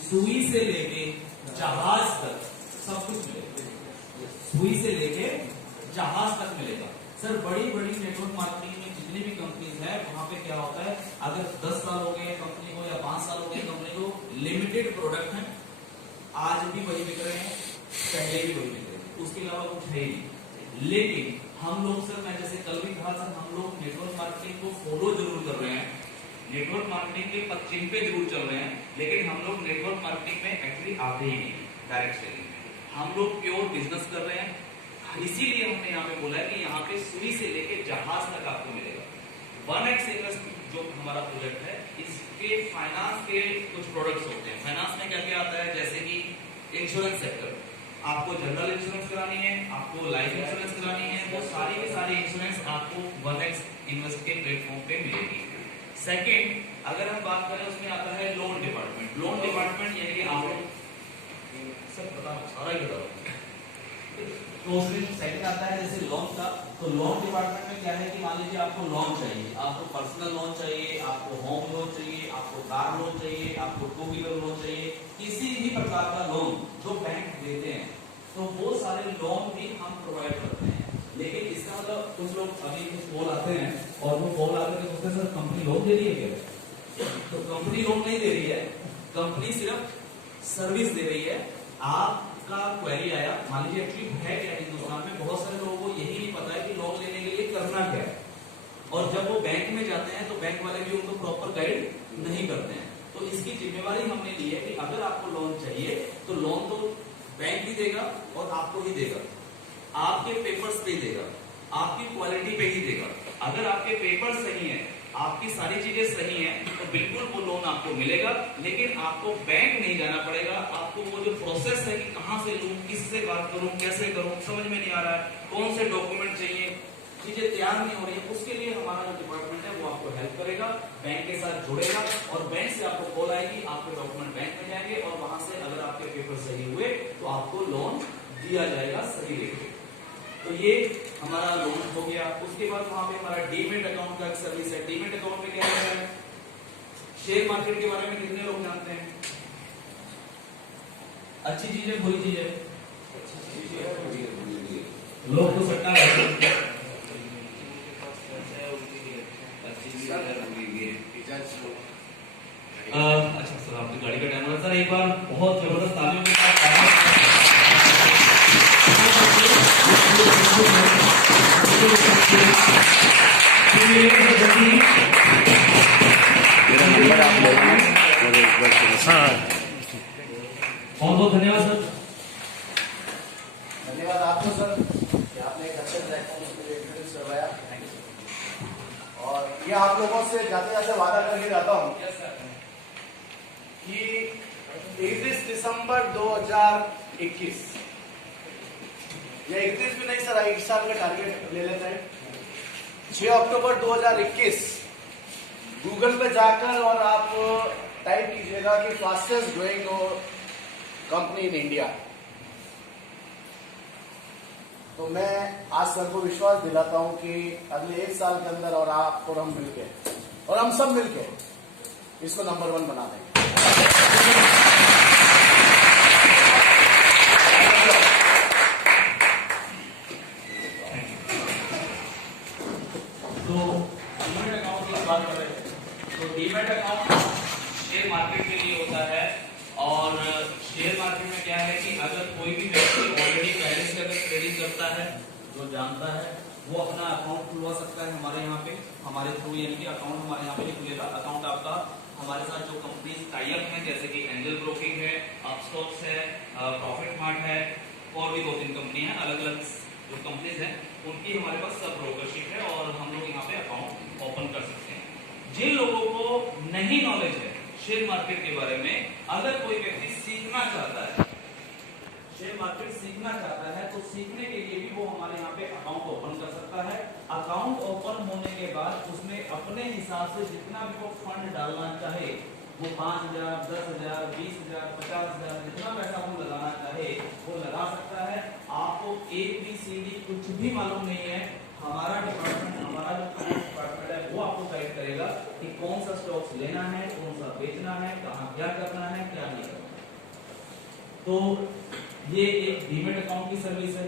सुई से लेके जहाज तक सब कुछ मिलेगा, सुई से लेके जहाज तक मिलेगा। सर बड़ी बड़ी नेटवर्क मार्केटिंग में जितनी भी कंपनीज है वहां पे क्या होता है, अगर 10 साल हो गए कंपनी को या 5 साल हो गए कंपनी को, लिमिटेड प्रोडक्ट है, आज भी वही बिक रहे हैं, पहले भी वही बिक रहे हैं, उसके अलावा कुछ है ही। लेकिन हम लोग सर, मैं जैसे कल भी कहा सर, हम लोग नेटवर्क मार्केटिंग को फॉलो जरूर कर रहे हैं, नेटवर्क मार्केटिंग के पश्चिम पे जरूर चल रहे हैं, लेकिन हम लोग नेटवर्क मार्केटिंग में एक्चुअली आते ही नहीं डायरेक्ट सेलिंग में, हम लोग प्योर बिजनेस कर रहे हैं। इसीलिए हमने यहाँ पे बोला है कि यहाँ पे सुई से लेके जहाज तक आपको मिलेगा। 1x इन्वेस्ट जो हमारा प्रोजेक्ट है, इसके फाइनेंस के कुछ प्रोडक्ट्स होते हैं। फाइनेंस में क्या क्या आता है, जैसे कि इंश्योरेंस सेक्टर, आपको जनरल इंश्योरेंस करानी है, आपको लाइफ इंश्योरेंस करानी है, वो सारी की सारी इंश्योरेंस आपको 1x इन्वेस्ट के प्लेटफॉर्म पे मिलेगी। सेकेंड, अगर हम बात करें उसमें आता है लोन डिपार्टमेंट। लोन डिपार्टमेंट यानी कि आप सब बताओ, सारा ही बताओ। तो उसमें सेकंड आता है जैसे लोन का, तो लोन डिपार्टमेंट में क्या है कि मान लीजिए आपको लोन चाहिए, आपको पर्सनल लोन चाहिए, आपको होम लोन चाहिए, आपको कार लोन चाहिए, आपको 2 व्हीलर लोन चाहिए, किसी भी प्रकार का लोन जो बैंक देते हैं, तो वो सारे लोन भी हम प्रोवाइड करते हैं। लेकिन इसका मतलब कुछ लोग अभी कुछ कॉल आते हैं और वो कॉल आकर के पूछते हैं सर कंपनी लोन दे रही है क्या? तो कंपनी लोन नहीं दे रही है, कंपनी सिर्फ सर्विस दे रही है। आप का क्वेरी आया, मान लीजिए एक्चुअली है क्या हिंदुस्तान में बहुत सारे लोगों को यही नहीं पता है कि लोन लेने के लिए करना क्या है, और जब वो बैंक में जाते हैं तो बैंक वाले भी उनको प्रॉपर गाइड नहीं करते हैं। तो इसकी जिम्मेवारी हमने ली है कि अगर आपको लोन चाहिए तो लोन तो बैंक भी देगा और आपको ही देगा, आपके पेपर्स पे देगा, आपकी क्वालिटी पे ही देगा। अगर आपके पेपर सही है, आपकी सारी चीजें सही हैं, तो बिल्कुल वो लोन आपको मिलेगा। लेकिन आपको बैंक नहीं जाना पड़ेगा, आपको वो जो प्रोसेस है कि कहां से लूं, किससे बात करूं, कैसे करूं, समझ में नहीं आ रहा है, कौन से डॉक्यूमेंट चाहिए, चीजें तैयार नहीं हो रही है, उसके लिए हमारा जो डिपार्टमेंट है वो आपको हेल्प करेगा, बैंक के साथ जुड़ेगा और बैंक से आपको कॉल आएगी, आपके डॉक्यूमेंट बैंक में जाएंगे और वहां से अगर आपके पेपर सही हुए तो आपको लोन दिया जाएगा सही रेट पे। तो ये हमारा लोन हो गया। उसके बाद वहां पे हमारा डीमेट अकाउंट का एक सर्विस है। डीमेट अकाउंट में क्या है, शेयर मार्केट के बारे में कितने लोग जानते हैं? अच्छी चीज है बुरी चीज है? लोग तो सट्टा करते हैं। अच्छा सर, आपकी गाड़ी का टाइम हो रहा है सर, एक बार बहुत जबरदस्त तालियों के साथ मेरा नंबर आप ले लेना। हाँ बहुत बहुत धन्यवाद सर। धन्यवाद आपको सर कि आपने एक अच्छे प्लेटफॉर्म के लिए इंट्रोड्यूस करवाया। और ये आप लोगों से जाते जाते वादा करके जाता हूँ कि 31 दिसंबर 2021 या 31 भी नहीं सर, एक साल का टारगेट ले लेते हैं। 6 अक्टूबर 2021 गूगल पे जाकर और आप टाइप कीजिएगा कि fastest growing company in India. तो मैं आज सर को विश्वास दिलाता हूं कि अगले 1 साल के अंदर और आप और हम मिलके और हम सब मिलके इसको नंबर 1 बना देंगे। तो डीमैट अकाउंट की बात कर रहे हैं, तो डीमैट अकाउंट शेयर मार्केट के लिए होता है। और शेयर मार्केट में क्या है कि अगर कोई भी व्यक्ति ऑलरेडी पहले से अगर ट्रेडिंग करता है, जो जानता है, वो अपना अकाउंट खुलवा सकता है हमारे यहाँ पे, हमारे थ्रू, यानी कि अकाउंट हमारे यहाँ पे नहीं खुलेगा। अकाउंट आपका हमारे साथ जो कंपनीज टाई अप है, जैसे कि एंजल ब्रोकिंग है, अपस्टॉक्स है, प्रॉफिट मार्ट है, और भी 2-3 कंपनी है, अलग अलग जो कंपनीज हैं उनकी हमारे पास सब ब्रोकरशिप है और हम लोग यहाँ पे अकाउंट ओपन कर सकते हैं। जिन लोगों को नहीं नॉलेज है शेयर मार्केट के बारे में, अगर कोई व्यक्ति सीखना चाहता है, शेयर मार्केट सीखना चाहता है, तो सीखने के लिए भी वो हमारे यहाँ पे अकाउंट ओपन कर सकता है। अकाउंट ओपन होने के बाद उसमें अपने हिसाब से जितना भी वो फंड डालना चाहे, वो 5,000, 10,000, 20,000, 50,000, जितना पैसा वो लगाना चाहे वो लगा सकता है। आपको ABCD कुछ भी मालूम नहीं है, हमारा डिपार्टमेंट, हमारा जो डिपार्टमेंट है वो आपको गाइड करेगा कि कौन सा स्टॉक्स लेना है, कौन सा बेचना है, कहाँ क्या करना है, क्या नहीं करना। तो ये एक डीमैट अकाउंट की सर्विस है।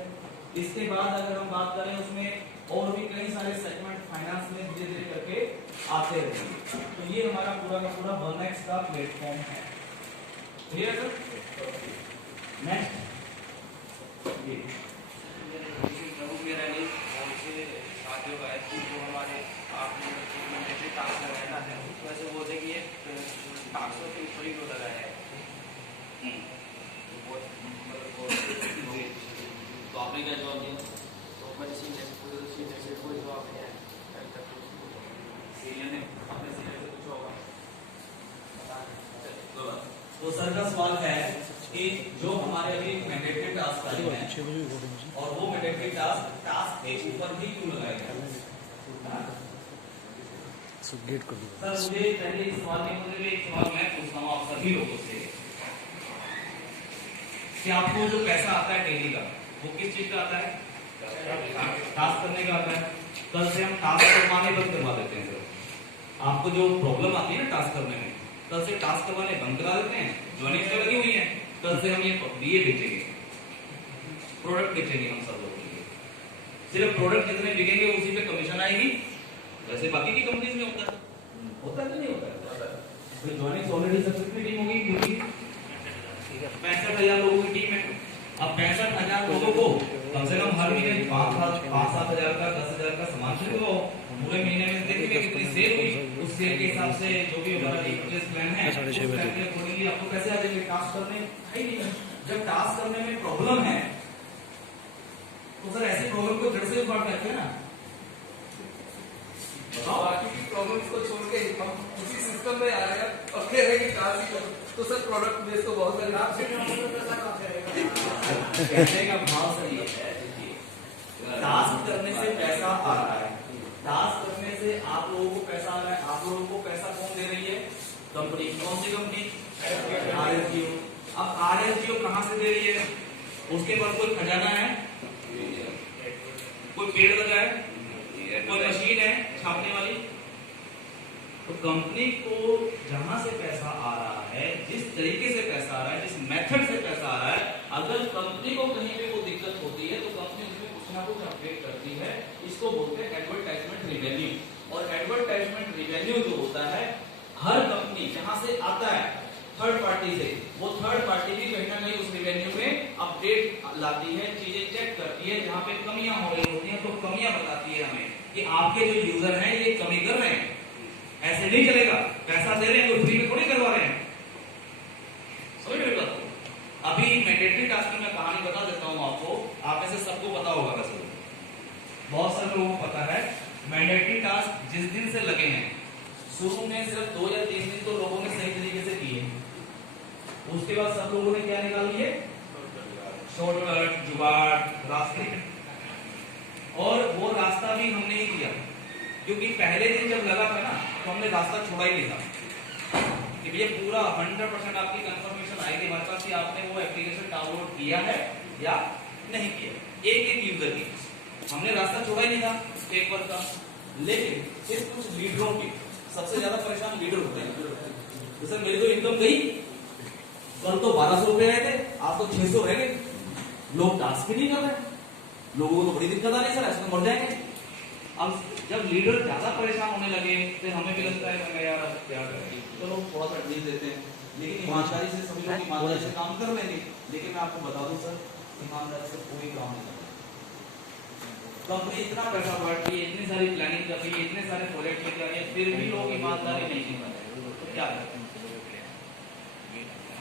इसके बाद अगर हम बात करें, उसमें और भी कई सारे सेगमेंट फाइनेंस में धीरे धीरे करके आते रहेंगे। तो ये हमारा पूरा का पूरा 1x का प्लेटफॉर्म है। Clear sir? नेक्स्ट साथियों का है कि जो हमारे आपने जैसे टास्क लगाना है, वैसे बोलते कि ये टास्क के ऊपर ही जो लगाया है, तो आपने क्या जवाब दिया? तो मैं सीनियर से कोई जवाब नहीं है। सीनियर ने अपने सीनियर से पूछा होगा। तो सर का सवाल है कि जो हमारे अभी मैंडेटरी टास्क आए हैं और वो मैंडेटरी टास्क के ऊपर ही क्यों लगाए गए? सर मुझे पहले इस सवाल के मुझे एक सवाल मैं पूछता हूँ आप सभी लोगों से कि आपको जो पैसा आता है डेली का, वो किस चीज का आता है? टास्क करने का आता है। कल से हम टास्क करवाने बंद करवा देते हैं सर। आपको जो प्रॉब्लम आती है ना टास्क करने में, कल से टास्क करवाने बंद करा देते हैं। ज्वाइनिंग तो लगी हुई है, कल से हम ये बेचेंगे, प्रोडक्ट बेचेंगे हम सब लोग। सिर्फ प्रोडक्ट जितने बिकेंगे उसी पे कमीशन आएगी। वैसे बाकी की कंपनीज में होता है कि नहीं होता है? तो ज्वाइनिंग ऑलरेडी सक्सेसफुल टीम होगी, क्योंकि 65,000 लोगों की टीम है। हर महीने 5-7 हजार का 10 हजार का सामान खरीदो, पूरे महीने में देखिए कितनी सेल हुई, उस सेल के हिसाब से जो भी हमारा परचेज प्लान है उस प्लान के अकॉर्डिंगली आपको पैसे आ जाएंगे। टास्क करने है ही नहीं, जब टास्क करने में प्रॉब्लम है तो सर ऐसी प्रॉब्लम को जड़ से उखाड़ सकते हैं ना। बाकी की प्रॉब्लम्स को छोड़ के हम उसी सिस्टम में आ रहे हैं और कह रहे हैं कि टास्क ही करो, तो सर प्रोडक्ट बेस तो बहुत सारे कहने का भाव सही है। टास्क करने से पैसा आ रहा है, टास्क करने से आप लोगों को पैसा आ रहा है। आप लोगों को पैसा कौन दे रही है? कंपनी। कौन सी कंपनी? RSGO। अब RSGO कहां से दे रही है? उसके पास कोई खजाना है, कोई पेड़ लगा है, कोई मशीन है छापने वाली। तो कंपनी को जहां से पैसा आ रहा है, जिस तरीके से पैसा आ रहा है, जिस मेथड से पैसा आ रहा है, अगर कंपनी को कहीं पे वो दिक्कत होती है तो कंपनी उसमें कुछ ना कुछ अपडेट करती है। इसको बोलते हैं एडवर्टाइजमेंट रिवेन्यू। और एडवर्टाइजमेंट रिवेन्यू जो होता है, हर कंपनी जहां से आता है थर्ड पार्टी से, वो थर्ड पार्टी भी कहीं ना कहीं उस रिवेन्यू में अपडेट लाती है, चीजें चेक करती है। जहां पे कमियां हो रही होती हैं तो कमियां बताती है हमें कि आपके जो यूजर हैं ये कमी कर रहे हैं, ऐसे नहीं चलेगा। पैसा दे रहे हैं तो फ्री में थोड़ी करवा रहे हैं। समझ मेरी बात को? अभी मैंडेटरी टास्क की मैं कहानी बता देता हूं आपको, आप में से सबको पता होगा, वैसे बहुत सारे लोगों को पता है। मैंडेटरी टास्क जिस दिन से लगे हैं, शुरू में सिर्फ 2 या 3 दिन तो लोगों ने सही तरीके से किए, उसके बाद सब लोगों ने क्या निकाल लिए? शॉर्टकट, जुगाड़, रास्ते। और वो रास्ता भी हमने ही किया, क्योंकि पहले दिन जब लगा था ना तो हमने रास्ता छोड़ा ही नहीं था कि भैया पूरा 100% आपकी कंफर्मेशन आएगी हमारे पास कि आपने वो एप्लीकेशन डाउनलोड किया है या नहीं किया। एक यूजर की हमने रास्ता छोड़ा ही नहीं था एक बार का। लेकिन फिर कुछ लीडरों की, सबसे ज्यादा परेशान लीडर होते हैं। तो सर मेरी तो इनकम गई, कल तो 1200 रुपए आए थे, आज तो 600 रह गए, लोग टास्क भी नहीं कर रहे, लोगों को तो बड़ी दिक्कत आ रही है सर, ऐसे तो मर जाएंगे। अब जब लीडर ज्यादा परेशान होने लगे फिर हमें भी लगता है यार अब क्या करें, चलो थोड़ा सा एडवाइस देते हैं। लेकिन ईमानदारी से सभी लोग ईमानदारी से काम कर लेंगे। लेकिन मैं आपको बता दूं सर, ईमानदारी से कोई काम नहीं करता। कंपनी इतना पैसा बढ़ रही है, इतनी सारी प्लानिंग कर रही है, इतने सारे प्रोजेक्ट लेकर आ रही है, फिर भी लोग ईमानदारी नहीं कर रहे, तो क्या करें?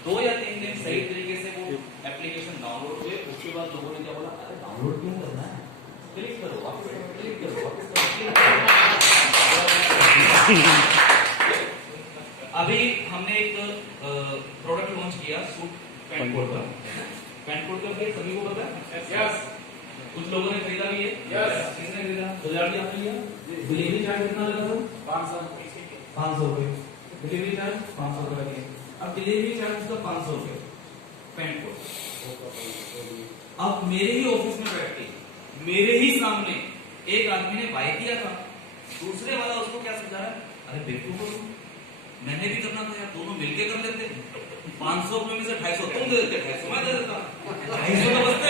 2 या 3 दिन सही तरीके से वो एप्लीकेशन डाउनलोड हुए, उसके बाद लोगों ने क्या बोला, अरे डाउनलोड क्यों करना है, क्लिक करो, वापस करो, क्लिक करो, वापस करो, क्लिक करो। अभी हमने एक प्रोडक्ट लॉन्च किया, सूट पैंट कोट का। पैंट कोट का फिर सभी को पता है? यस। कुछ लोगों ने खरीदा भी है? यस। किसने खरीदा? 1000 की आपने लिया। डिलीवरी चार्ज कितना लगा सर? 500 रुपए। डिलीवरी चार्ज 500 रुपए लगे। अब डिलीवरी चार्ज उसका 500 रुपए पैंट कोट। अब मेरे ही ऑफिस में बैठ के मेरे ही सामने एक आदमी ने बाय किया था, दूसरे वाला उसको क्या समझा रहा है, अरे बेवकूफ हो, मैंने भी करना था यार, दोनों मिलके कर लेते। 500 रुपए में से 250 तुम दे देते, 250 मैं दे देता, 250 तो बचते।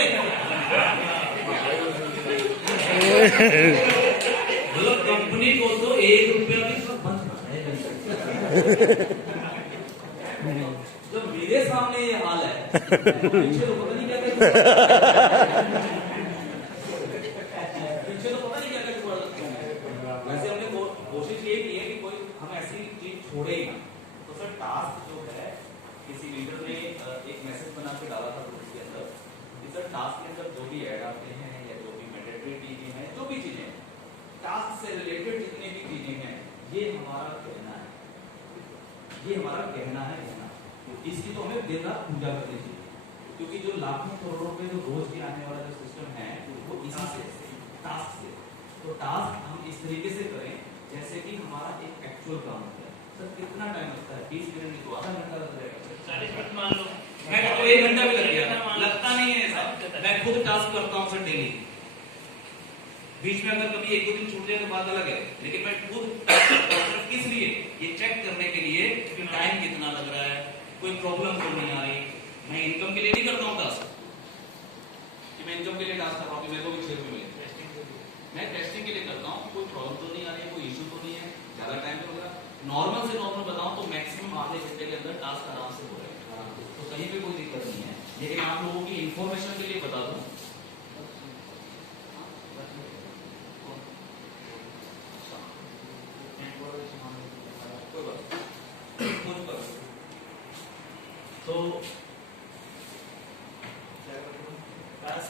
मतलब कंपनी को तो 1 रुपया भी जब मेरे सामने ये हाल है, पीछे तो पता नहीं क्या वैसे हमने कोशिश ये की है कि कोई हम ऐसी चीज छोड़े ही ना। तो सर टास्क जो है, किसी लीडर ने एक मैसेज बना के डाला था ग्रुप के अंदर कि सर टास्क के अंदर जो भी ऐड आते हैं या जो भी मैंडेटरी चीजें हैं, जो भी चीजें टास्क से रिलेटेड जितनी भी चीजें हैं, ये हमारा कहना है, ये हमारा कहना है। इसकी तो हमें दिन रात पूजा करनी चाहिए, क्योंकि जो लाखों करोड़ों रुपए जो रोज के आने वाला जो सिस्टम है वो इसी से, टास्क से। तो टास्क हम इस तरीके से करें जैसे कि हमारा एक एक्चुअल काम होता है। सर कितना टाइम लगता है? 20 मिनट नहीं तो आधा घंटा लग जाएगा। 40 मिनट मान लो, मैं तो 1 घंटा भी लग गया, लगता नहीं है सर। मैं खुद टास्क करता हूँ सर डेली, बीच में अगर कभी 1-2 दिन छूट जाए तो बात अलग है, लेकिन मैं खुद टास्क करता हूँ। किस लिए? ये चेक करने के लिए कि टाइम कितना लग रहा है, कोई प्रॉब्लम तो नहीं आ रही। मैं इनकम के लिए नहीं करता हूँ टास्क कि मैं इनकम के लिए टास्क कर रहा हूँ कि मेरे को भी 6 रुपए मिले। मैं टेस्टिंग के लिए करता हूँ, कोई प्रॉब्लम तो नहीं आ रही है, कोई इशू तो नहीं है, ज्यादा टाइम तो होगा। नॉर्मल से नॉर्मल बताऊँ तो मैक्सिमम आधे घंटे के अंदर टास्क आराम से हो रहा है, तो कहीं पे कोई दिक्कत नहीं है। लेकिन आप लोगों की इंफॉर्मेशन के लिए बता दूं, तो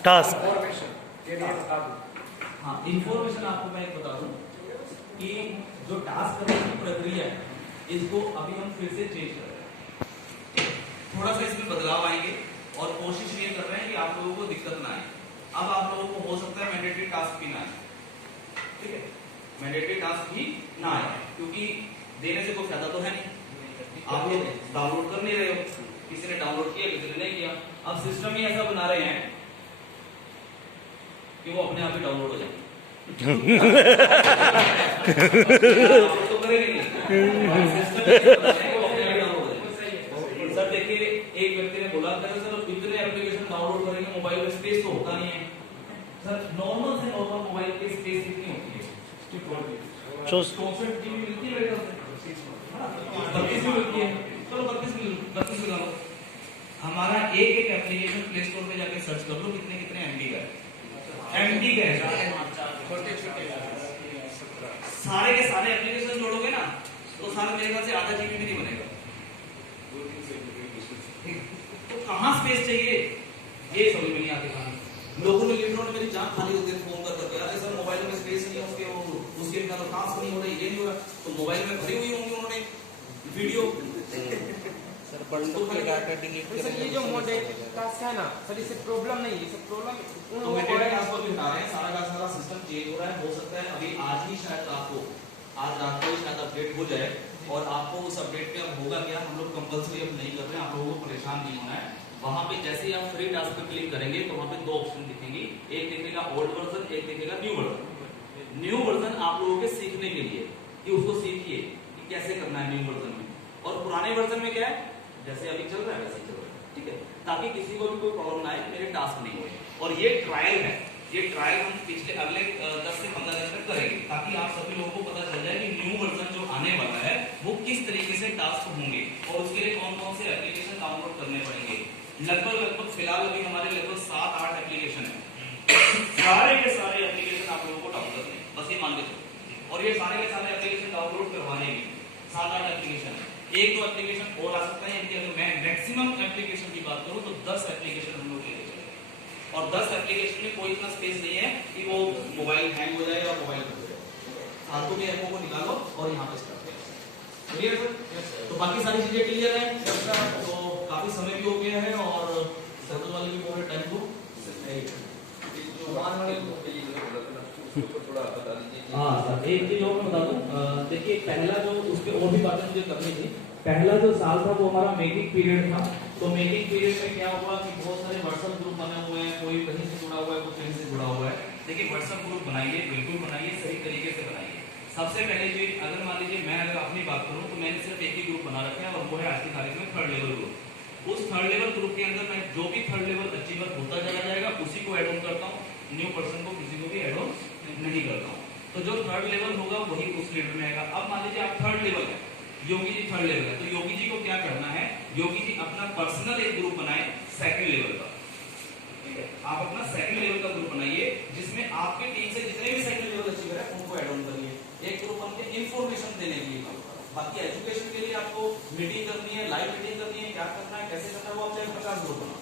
टास्क हाँ, इंफॉर्मेशन आपको मैं एक बता दूं कि जो टास्क करने की प्रक्रिया है, इसको अभी हम फिर से चेंज कर रहे हैं। थोड़ा सा इसमें बदलाव आएंगे और कोशिश ये कर रहे हैं कि आप लोगों को दिक्कत ना आए। अब आप लोगों को हो सकता है मैंडेटरी टास्क भी ना आए, ठीक है, मैंडेटरी टास्क भी ना आए, क्योंकि देने से कोई फायदा तो है नहीं। आप लोग डाउनलोड कर नहीं रहे हो, किसी ने डाउनलोड किया, किसी ने नहीं किया। अब सिस्टम ही ऐसा बना रहे हैं कि वो अपने आप ही डाउनलोड हो जाएंगे। तो करेंगे नहीं, सिस्टम ही बना रहे हैं, वो अपने आप ही डाउनलोड हो जाएंगे। सर देखिए, एक व्यक्ति ने बोला था सर इतने एप्लीकेशन डाउनलोड करेंगे, मोबाइल में स्पेस तो होता नहीं है। सर नॉर्मल से नॉर्मल मोबाइल की स्पेस कितनी होती है? 64 GB मिलती है, 32 मिलती है। चलो 32 मिला लो। हमारा एक एक एप्लीकेशन प्ले स्टोर पे जाके सर्च कर लो कितने कितने MB का है, MB का है। सारे के सारे एप्लीकेशन जोड़ोगे ना तो सारे मेरे ख्याल से आधा GB भी नहीं बनेगा। तो कहाँ स्पेस चाहिए, ये समझ में नहीं आती कहानी। लोगों ने लिटरली मेरी जान खाली होती है फोन कर करके, यार सर मोबाइल में स्पेस नहीं है, उसके बिना तो टास्क नहीं हो रहा, ये नहीं हो रहा। तो मोबाइल में भरी हुई होंगी उन्होंने वीडियो। सर बंडल के डाटा डिलीट सर ये जो मॉडल टास्क है ना सर, इससे प्रॉब्लम नहीं है, सब प्रॉब्लम तो मैंडेटरी टास्क को भी उठा रहे हैं। सारा का सारा सिस्टम चेंज हो रहा है। हो सकता है अभी आज ही शायद आपको, आज रात को ही शायद अपडेट हो जाए और आपको उस अपडेट पे अब होगा क्या, हम लोग कंपल्सरी अब नहीं कर रहे हैं, आप लोगों को परेशान नहीं होना है। वहां पे जैसे ही आप फ्री टास्क पे क्लिक करेंगे तो वहां पे दो ऑप्शन दिखेंगी, एक दिखेगा ओल्ड वर्जन, एक दिखेगा न्यू वर्जन। न्यू वर्जन आप लोगों के सीखने के लिए कि उसको सीखिए कि कैसे करना है न्यू वर्जन में, और पुराने वर्जन में क्या है जैसे अभी चल रहा है वैसे चल रहा है, ठीक है, ताकि किसी को भी कोई प्रॉब्लम ना आए, मेरे टास्क नहीं होए। और ये ट्रायल है, ये ट्रायल हम पिछले अगले 10 से 15 दिन तक करेंगे, ताकि आप सभी लोगों को पता चल जाए कि न्यू वर्जन जो आने वाला है वो किस तरीके से टास्क होंगे और उसके लिए कौन कौन से एप्लीकेशन डाउनलोड करने पड़ेंगे। लगभग फिलहाल अभी हमारे लगभग 7-8 एप्लीकेशन है। सारे के सारे एप्लीकेशन आप लोगों को डाउनलोड करने हैं, बस ये मान के चलो। और ये सारे के सारे एप्लीकेशन डाउनलोड करवाने में 7-8 एप्लीकेशन है। एक दो एप्लीकेशन और आ सकता है, यानी अगर मैं मैक्सिमम एप्लीकेशन की बात करूं तो 10 एप्लीकेशन हम लोग ले चले, और 10 एप्लीकेशन में कोई इतना स्पेस नहीं है कि वो मोबाइल हैंग हो जाए या मोबाइल बंद हो जाए। फालतू के ऐपों को निकालो और यहाँ पे स्टार्ट करो। Clear sir? तो बाकी सारी चीजें क्लियर है। तो काफी समय भी हो गया है और सर्कल वाले भी पूरे टाइम को हाँ सर, एक चीज और मैं बता दूं, देखिए पहला जो उसके और भी बातें मुझे करनी थी। पहला जो साल था वो हमारा मेकिंग पीरियड था। तो मेकिंग पीरियड में क्या हुआ कि बहुत सारे व्हाट्सएप ग्रुप बने हुए हैं, कोई कहीं से जुड़ा हुआ है, कोई कहीं से जुड़ा हुआ है। देखिए व्हाट्सएप ग्रुप बनाइए, बिल्कुल बनाइए, सही तरीके से बनाइए। सबसे पहले चीज, अगर मान लीजिए मैं अगर अपनी बात करूं तो मैंने सिर्फ एक ही ग्रुप बना रखा है और वो है आज की तारीख में 3rd लेवल ग्रुप। उस 3rd लेवल ग्रुप के अंदर मैं जो भी 3rd लेवल अचीवर होता चला जाएगा उसी को ऐड ऑन करता हूँ, न्यू पर्सन को किसी को भी ऐड ऑन नहीं करता हूँ। तो जो 3rd लेवल होगा वही उस लीडर में आएगा। अब मान लीजिए आप 3rd लेवल है, योगी जी 3rd लेवल है, तो योगी जी को क्या करना है, योगी जी अपना पर्सनल एक ग्रुप बनाए 2nd लेवल का, ठीक है। आप अपना 2nd लेवल का ग्रुप बनाइए जिसमें आपके टीम से जितने भी 2nd लेवल अचीवर है उनको ऐड ऑन करिए। एक ग्रुप बन के इंफॉर्मेशन देने के लिए काम करो। बाकी एजुकेशन के लिए आपको मीटिंग करनी है, लाइव मीटिंग करनी है, क्या करना है, कैसे करना है, वो आप चाहे 50 ग्रुप बनाओ।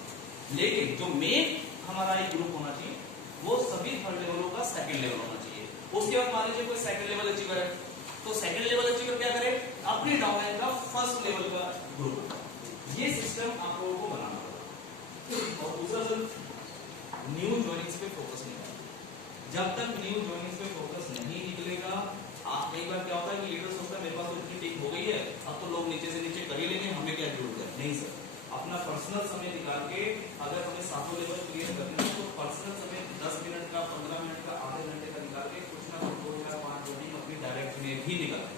लेकिन जो मेन हमारा एक ग्रुप होना चाहिए वो सभी 3rd लेवलों का 2nd लेवल होना चाहिए। उसके बाद मान लीजिए कोई 2nd लेवल अचीवर है, तो 2nd लेवल अचीवर क्या करे, अपने डाउनलाइन का 1st लेवल का ग्रुप। ये सिस्टम आप लोगों को बनाना होगा। और दूसरा सर, न्यू ज्वाइनिंग्स पे फोकस नहीं करना। जब तक न्यू ज्वाइनिंग्स पे फोकस नहीं निकलेगा, आप कई बार क्या होता है कि लीडर सोचता है मेरे पास तो इतनी टीम हो गई है, अब तो लोग नीचे से नीचे कर ही लेंगे, हमें क्या जरूरत है। नहीं सर, अपना पर्सनल समय निकाल के अगर हमें 7 लेवल क्लियर करना है तो पर्सनल समय 10 मिनट का, 15 मिनट का, आधे घंटे का निकाल के कुछ ना कुछ 2 या 5 ज्वाइनिंग अपनी डायरेक्ट में भी निकालें।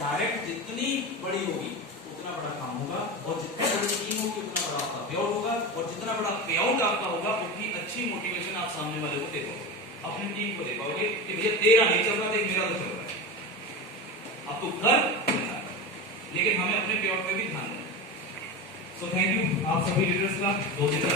डायरेक्ट जितनी बड़ी होगी उतना बड़ा काम होगा, और जितनी बड़ी टीम होगी उतना बड़ा आपका पे आउट होगा, और जितना बड़ा पे आउट आपका होगा उतनी अच्छी मोटिवेशन आप सामने वाले को दे पाओगे, अपनी टीम को दे पाओगे कि भैया तेरा नहीं चल रहा, देख मेरा तो चल रहा है। अब तो कर, लेकिन हमें अपने पे आउट पे भी ध्यान देना। सो थैंक यू आप सभी लीडर्स का 2 दिन का